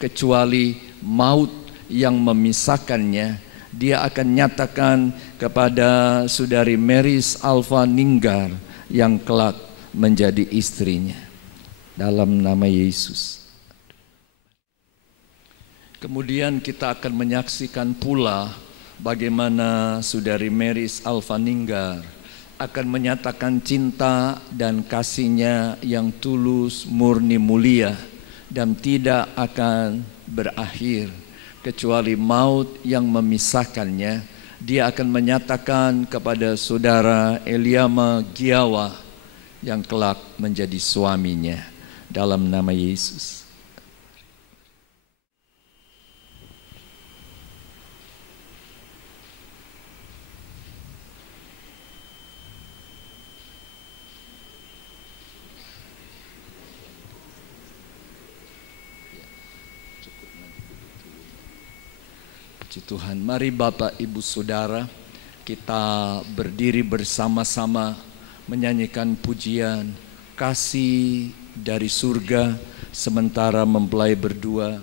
kecuali maut yang memisahkannya. Dia akan nyatakan kepada saudari Meris Alfaninggar yang kelak menjadi istrinya. Dalam nama Yesus. Kemudian kita akan menyaksikan pula bagaimana saudari Meris Alfaninggar akan menyatakan cinta dan kasihnya yang tulus, murni, mulia dan tidak akan berakhir kecuali maut yang memisahkannya. Dia akan menyatakan kepada saudara Eliama Giawa yang kelak menjadi suaminya. Dalam nama Yesus. Puji Tuhan, mari Bapak Ibu Saudara kita berdiri bersama-sama menyanyikan pujian Kasih dari Surga sementara mempelai berdua.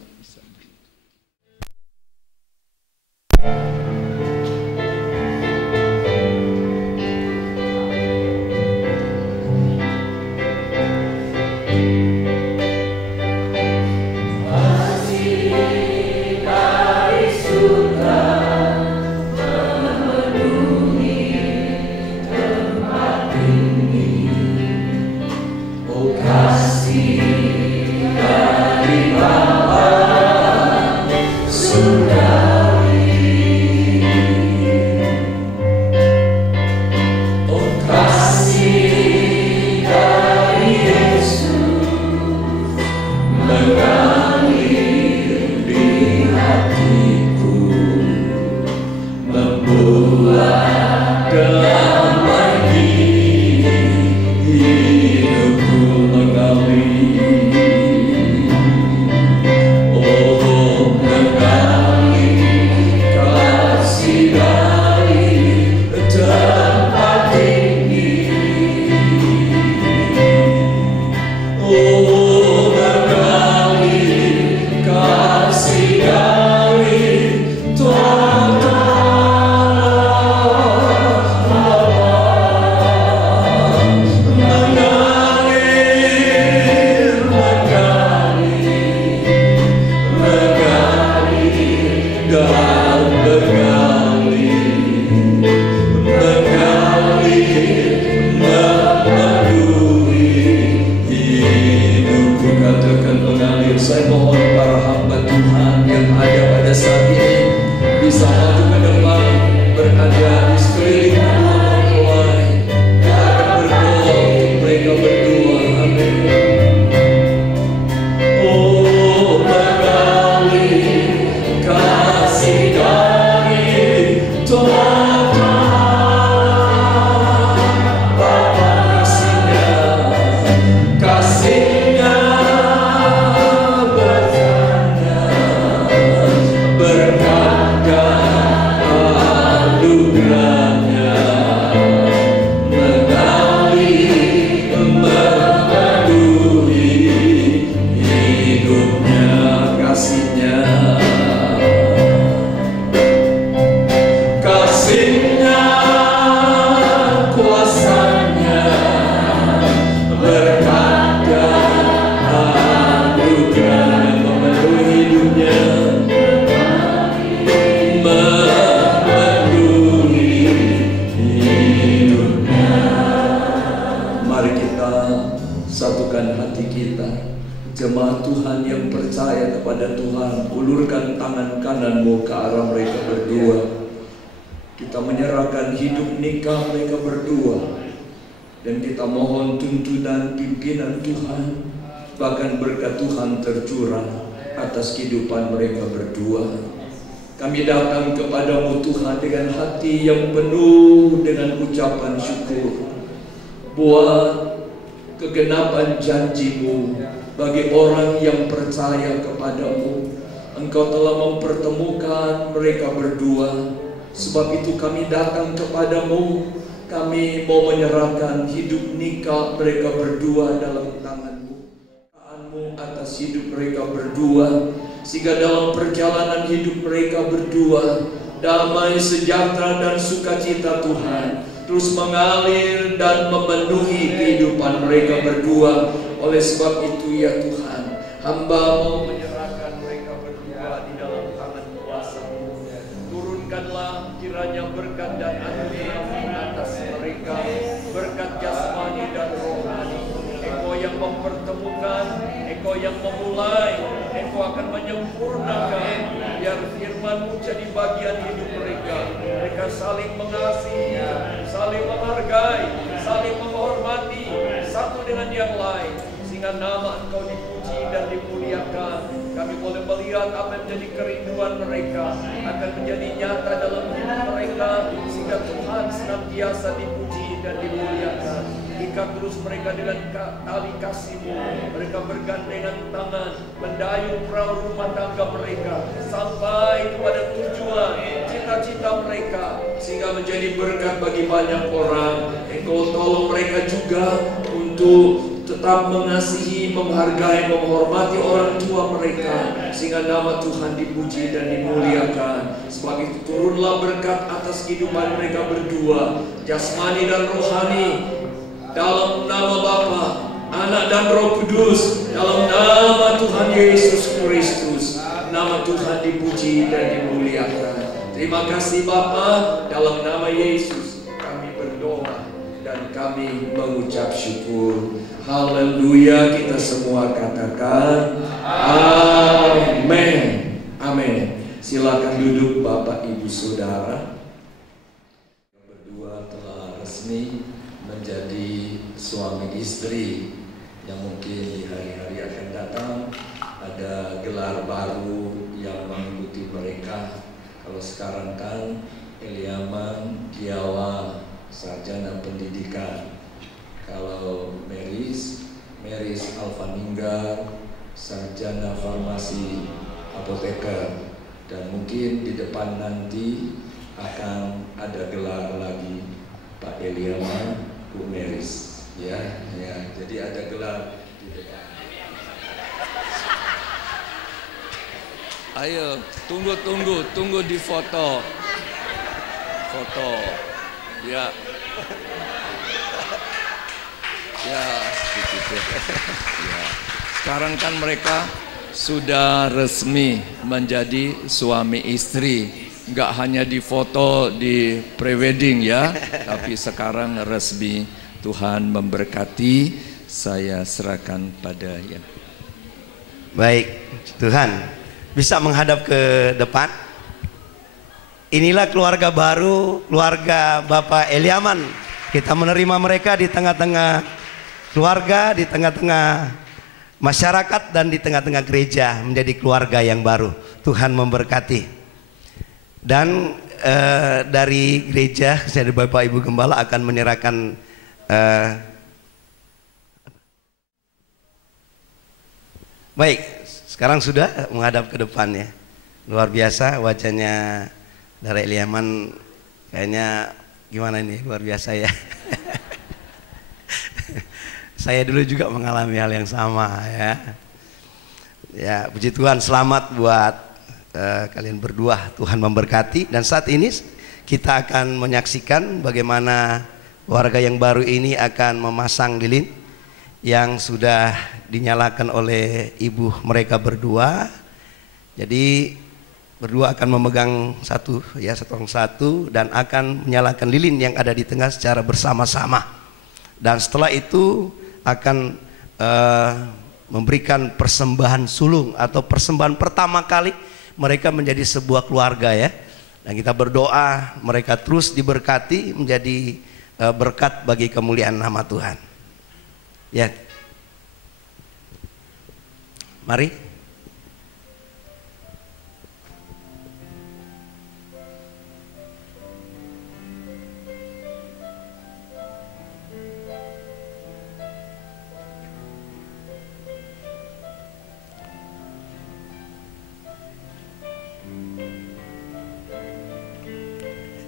Jemaat Tuhan yang percaya kepada Tuhan, ulurkan tangan kananmu ke arah mereka berdua. Kita menyerahkan hidup nikah mereka berdua, dan kita mohon tuntunan pimpinan Tuhan, bahkan berkat Tuhan tercurah atas kehidupan mereka berdua. Kami datang kepadamu Tuhan dengan hati yang penuh dengan ucapan syukur buat kegenapan janji-Mu bagi orang yang percaya kepadamu. Engkau telah mempertemukan mereka berdua. Sebab itu kami datang kepadamu. Kami mau menyerahkan hidup nikah mereka berdua dalam tangan-Mu. Tangan-Mu atas hidup mereka berdua, sehingga dalam perjalanan hidup mereka berdua, damai, sejahtera, dan sukacita Tuhan terus mengalir dan memenuhi kehidupan mereka berdua. Oleh sebab itu ya Tuhan, hamba mau menyerahkan mereka berdua di dalam tangan kuasa-Mu. Turunkanlah kiranya berkat dan anugerah atas mereka, berkat jasmani dan rohani. Engkau yang mempertemukan, Engkau yang memulai, Engkau akan menyempurnakan, biar firman-Mu jadi bagian hidup mereka. Mereka saling mengasihi, saling menghargai, saling menghormati satu dengan yang lain, sehingga nama Engkau dipuji dan dimuliakan. Kami boleh melihat apa yang menjadi kerinduan mereka akan menjadi nyata dalam hidup mereka, sehingga Tuhan senantiasa dipuji dan dimuliakan. Ikat terus mereka dengan tali kasih-Mu. Mereka bergandengan tangan mendayung perahu rumah tangga mereka sampai kepada tujuan cita-cita mereka, sehingga menjadi berkat bagi banyak orang. Engkau tolong mereka juga untuk tetap mengasihi, menghargai, menghormati orang tua mereka, sehingga nama Tuhan dipuji dan dimuliakan. Sebab itu turunlah berkat atas kehidupan mereka berdua, jasmani dan rohani, dalam nama Bapa, Anak dan Roh Kudus, dalam nama Tuhan Yesus Kristus. Nama Tuhan dipuji dan dimuliakan. Terima kasih Bapa, dalam nama Yesus kami berdoa dan kami mengucap syukur. Haleluya, kita semua katakan amin. Amin. Silakan duduk Bapak Ibu Saudara. Berdua telah resmi menjadi suami istri yang mungkin di hari-hari akan datang ada gelar baru yang mengikuti mereka. Kalau sekarang kan Eliaman, Kiawa, sarjana pendidikan. Kalau Meris Alfaninggar, sarjana farmasi apoteker. Dan mungkin di depan nanti akan ada gelar lagi Pak Eliaman, Bu Meris. Ya, jadi ada gelar di depan. Ayo, tunggu di foto. Ya. Ya, sedikit ya. Sekarang kan mereka sudah resmi menjadi suami istri. Nggak hanya di foto di prewedding ya, tapi sekarang resmi. Tuhan memberkati. Saya serahkan pada yang. Baik, Tuhan bisa menghadap ke depan. Inilah keluarga baru, keluarga Bapak Eliaman. Kita menerima mereka di tengah-tengah keluarga, di tengah-tengah masyarakat, dan di tengah-tengah gereja menjadi keluarga yang baru. Tuhan memberkati. Dan dari gereja, saya dan Bapak Ibu Gembala akan menyerahkan baik, sekarang sudah menghadap ke depan ya. Luar biasa wajahnya dari Eliaman, kayaknya gimana ini, luar biasa ya. Saya dulu juga mengalami hal yang sama ya. Ya, puji Tuhan, selamat buat kalian berdua. Tuhan memberkati. Dan saat ini kita akan menyaksikan bagaimana warga yang baru ini akan memasang lilin yang sudah dinyalakan oleh ibu mereka berdua. Jadi berdua akan memegang satu dan akan menyalakan lilin yang ada di tengah secara bersama-sama. Dan setelah itu akan memberikan persembahan sulung atau persembahan pertama kali mereka menjadi sebuah keluarga ya. Dan kita berdoa mereka terus diberkati menjadi berkat bagi kemuliaan nama Tuhan. Ya, mari.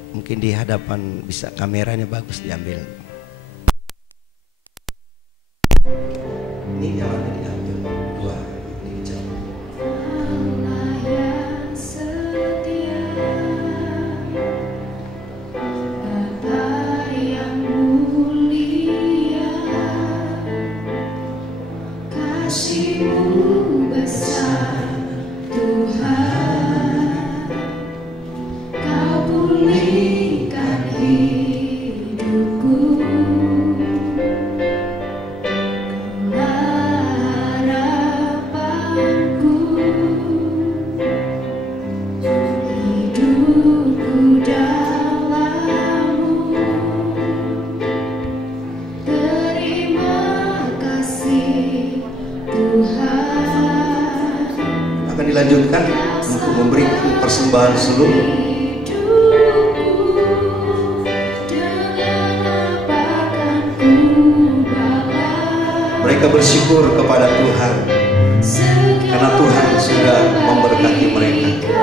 Mungkin di hadapan bisa kameranya bagus diambil. Ini jalannya diambil dua, ini jalan. Allah yang setia, Bapa yang mulia, kasih-Mu besar Tuhan, Kau pulihkan hidupku. Dilanjutkan untuk memberikan persembahan seluruh. Mereka bersyukur kepada Tuhan karena Tuhan sudah memberkati mereka,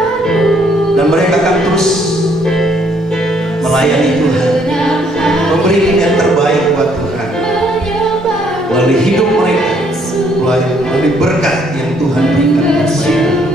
dan mereka akan terus melayani Tuhan, memberi yang terbaik buat Tuhan melalui hidup mereka, melalui berkat yang Tuhan berikan kepada mereka.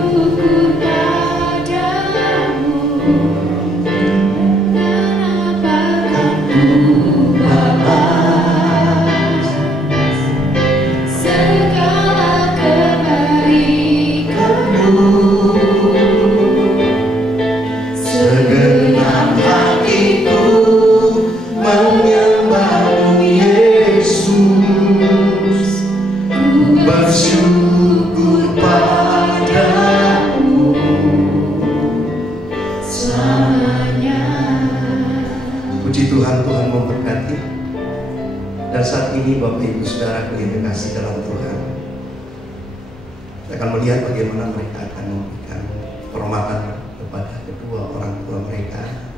Yesus bersyukur padamu selamanya. Puji Tuhan, Tuhan memberkati. Dan saat ini Bapak Ibu Saudara yang dikasih dalam Tuhan, kita akan melihat bagaimana mereka akan memberikan penghormatan kepada kedua orang tua mereka,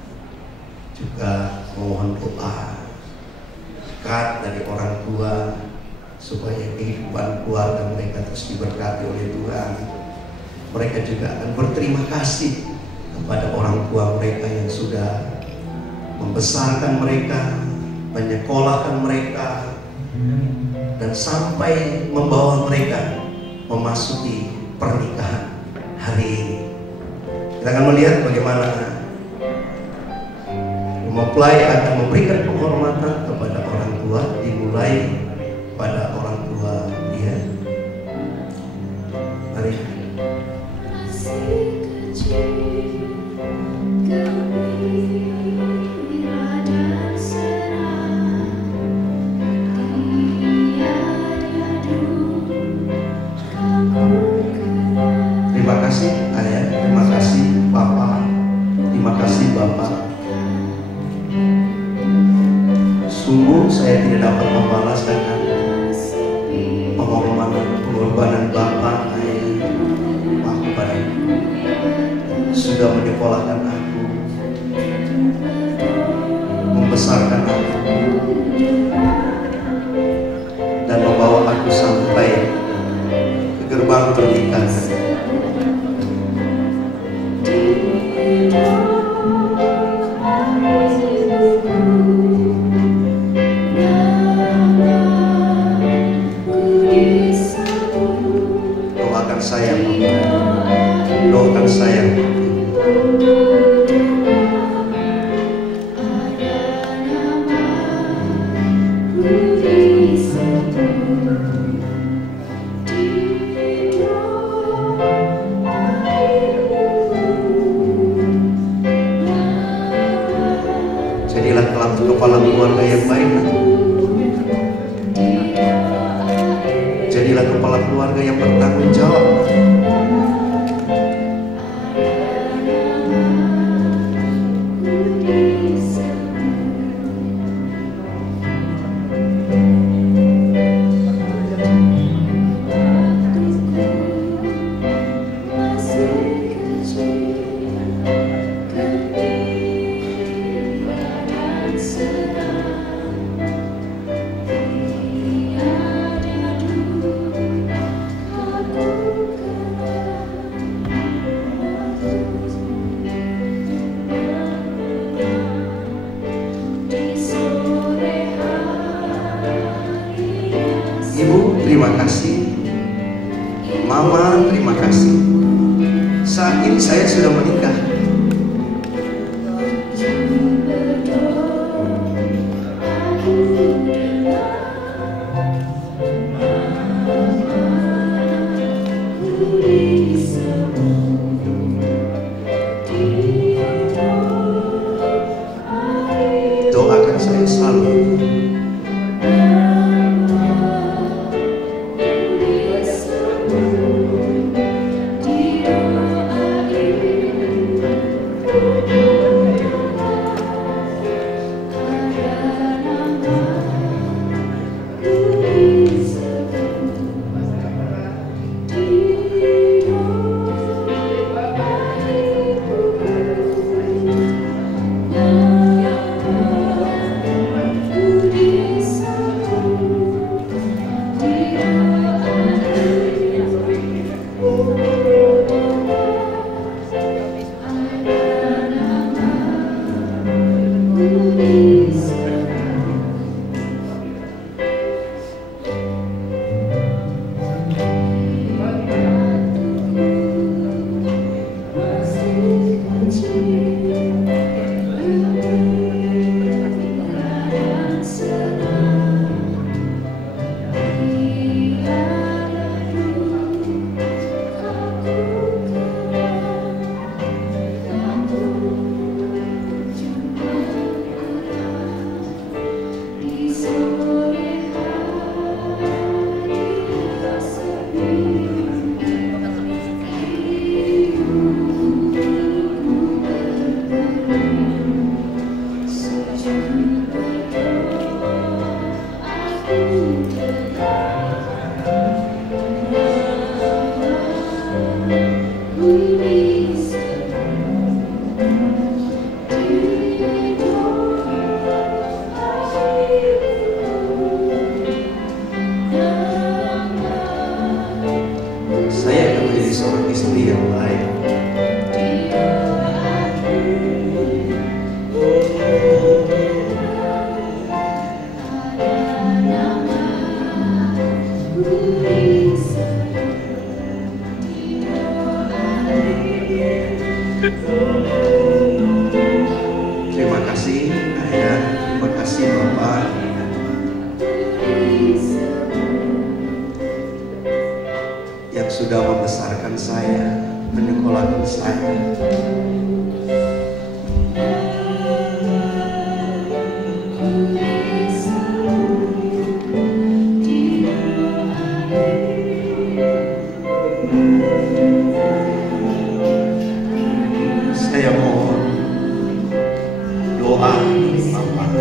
juga memohon doa dekat dari orang tua supaya kehidupan keluarga mereka terus diberkati oleh Tuhan. Mereka juga akan berterima kasih kepada orang tua mereka yang sudah membesarkan mereka, menyekolahkan mereka, dan sampai membawa mereka memasuki pernikahan hari ini. Kita akan melihat bagaimana mempelai akan memberikan penghormatan kepada orang tua, dimulai pada orang tua dia. Mari. Terima kasih Ayah, terima kasih Bapak, terima kasih Bapak. Sungguh saya tidak dapat membalas dengan pengorbanan Bapak, Ayah, Bapak pada sudah menyekolahkan aku, membesarkan aku, dan membawa aku sampai ke gerbang pernikahan. Doakan saya, doakan saya. Jadilah kepala keluarga yang baik. Jadilah kepala keluarga yang bertanggung jawab. Terima kasih Mama, terima kasih. Saat ini saya sudah menikah. Doakan saya selalu. yang sudah membesarkan saya, menyekolahkan saya. Saya mohon doa Bapak.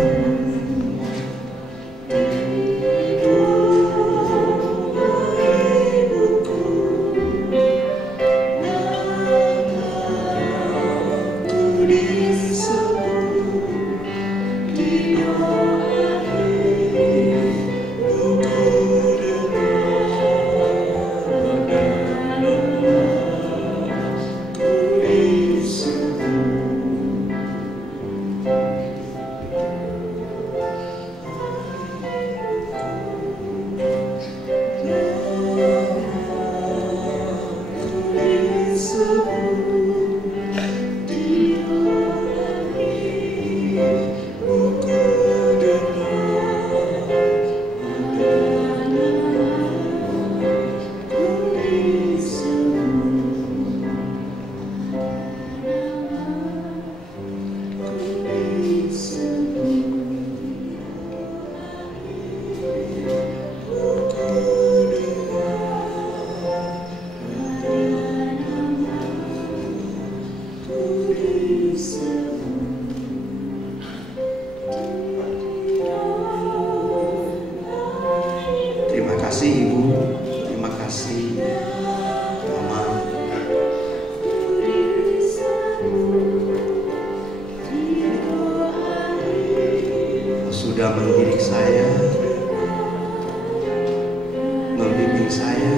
Terima kasih Ibu, terima kasih Mama. Sudah mendidik saya, membimbing saya,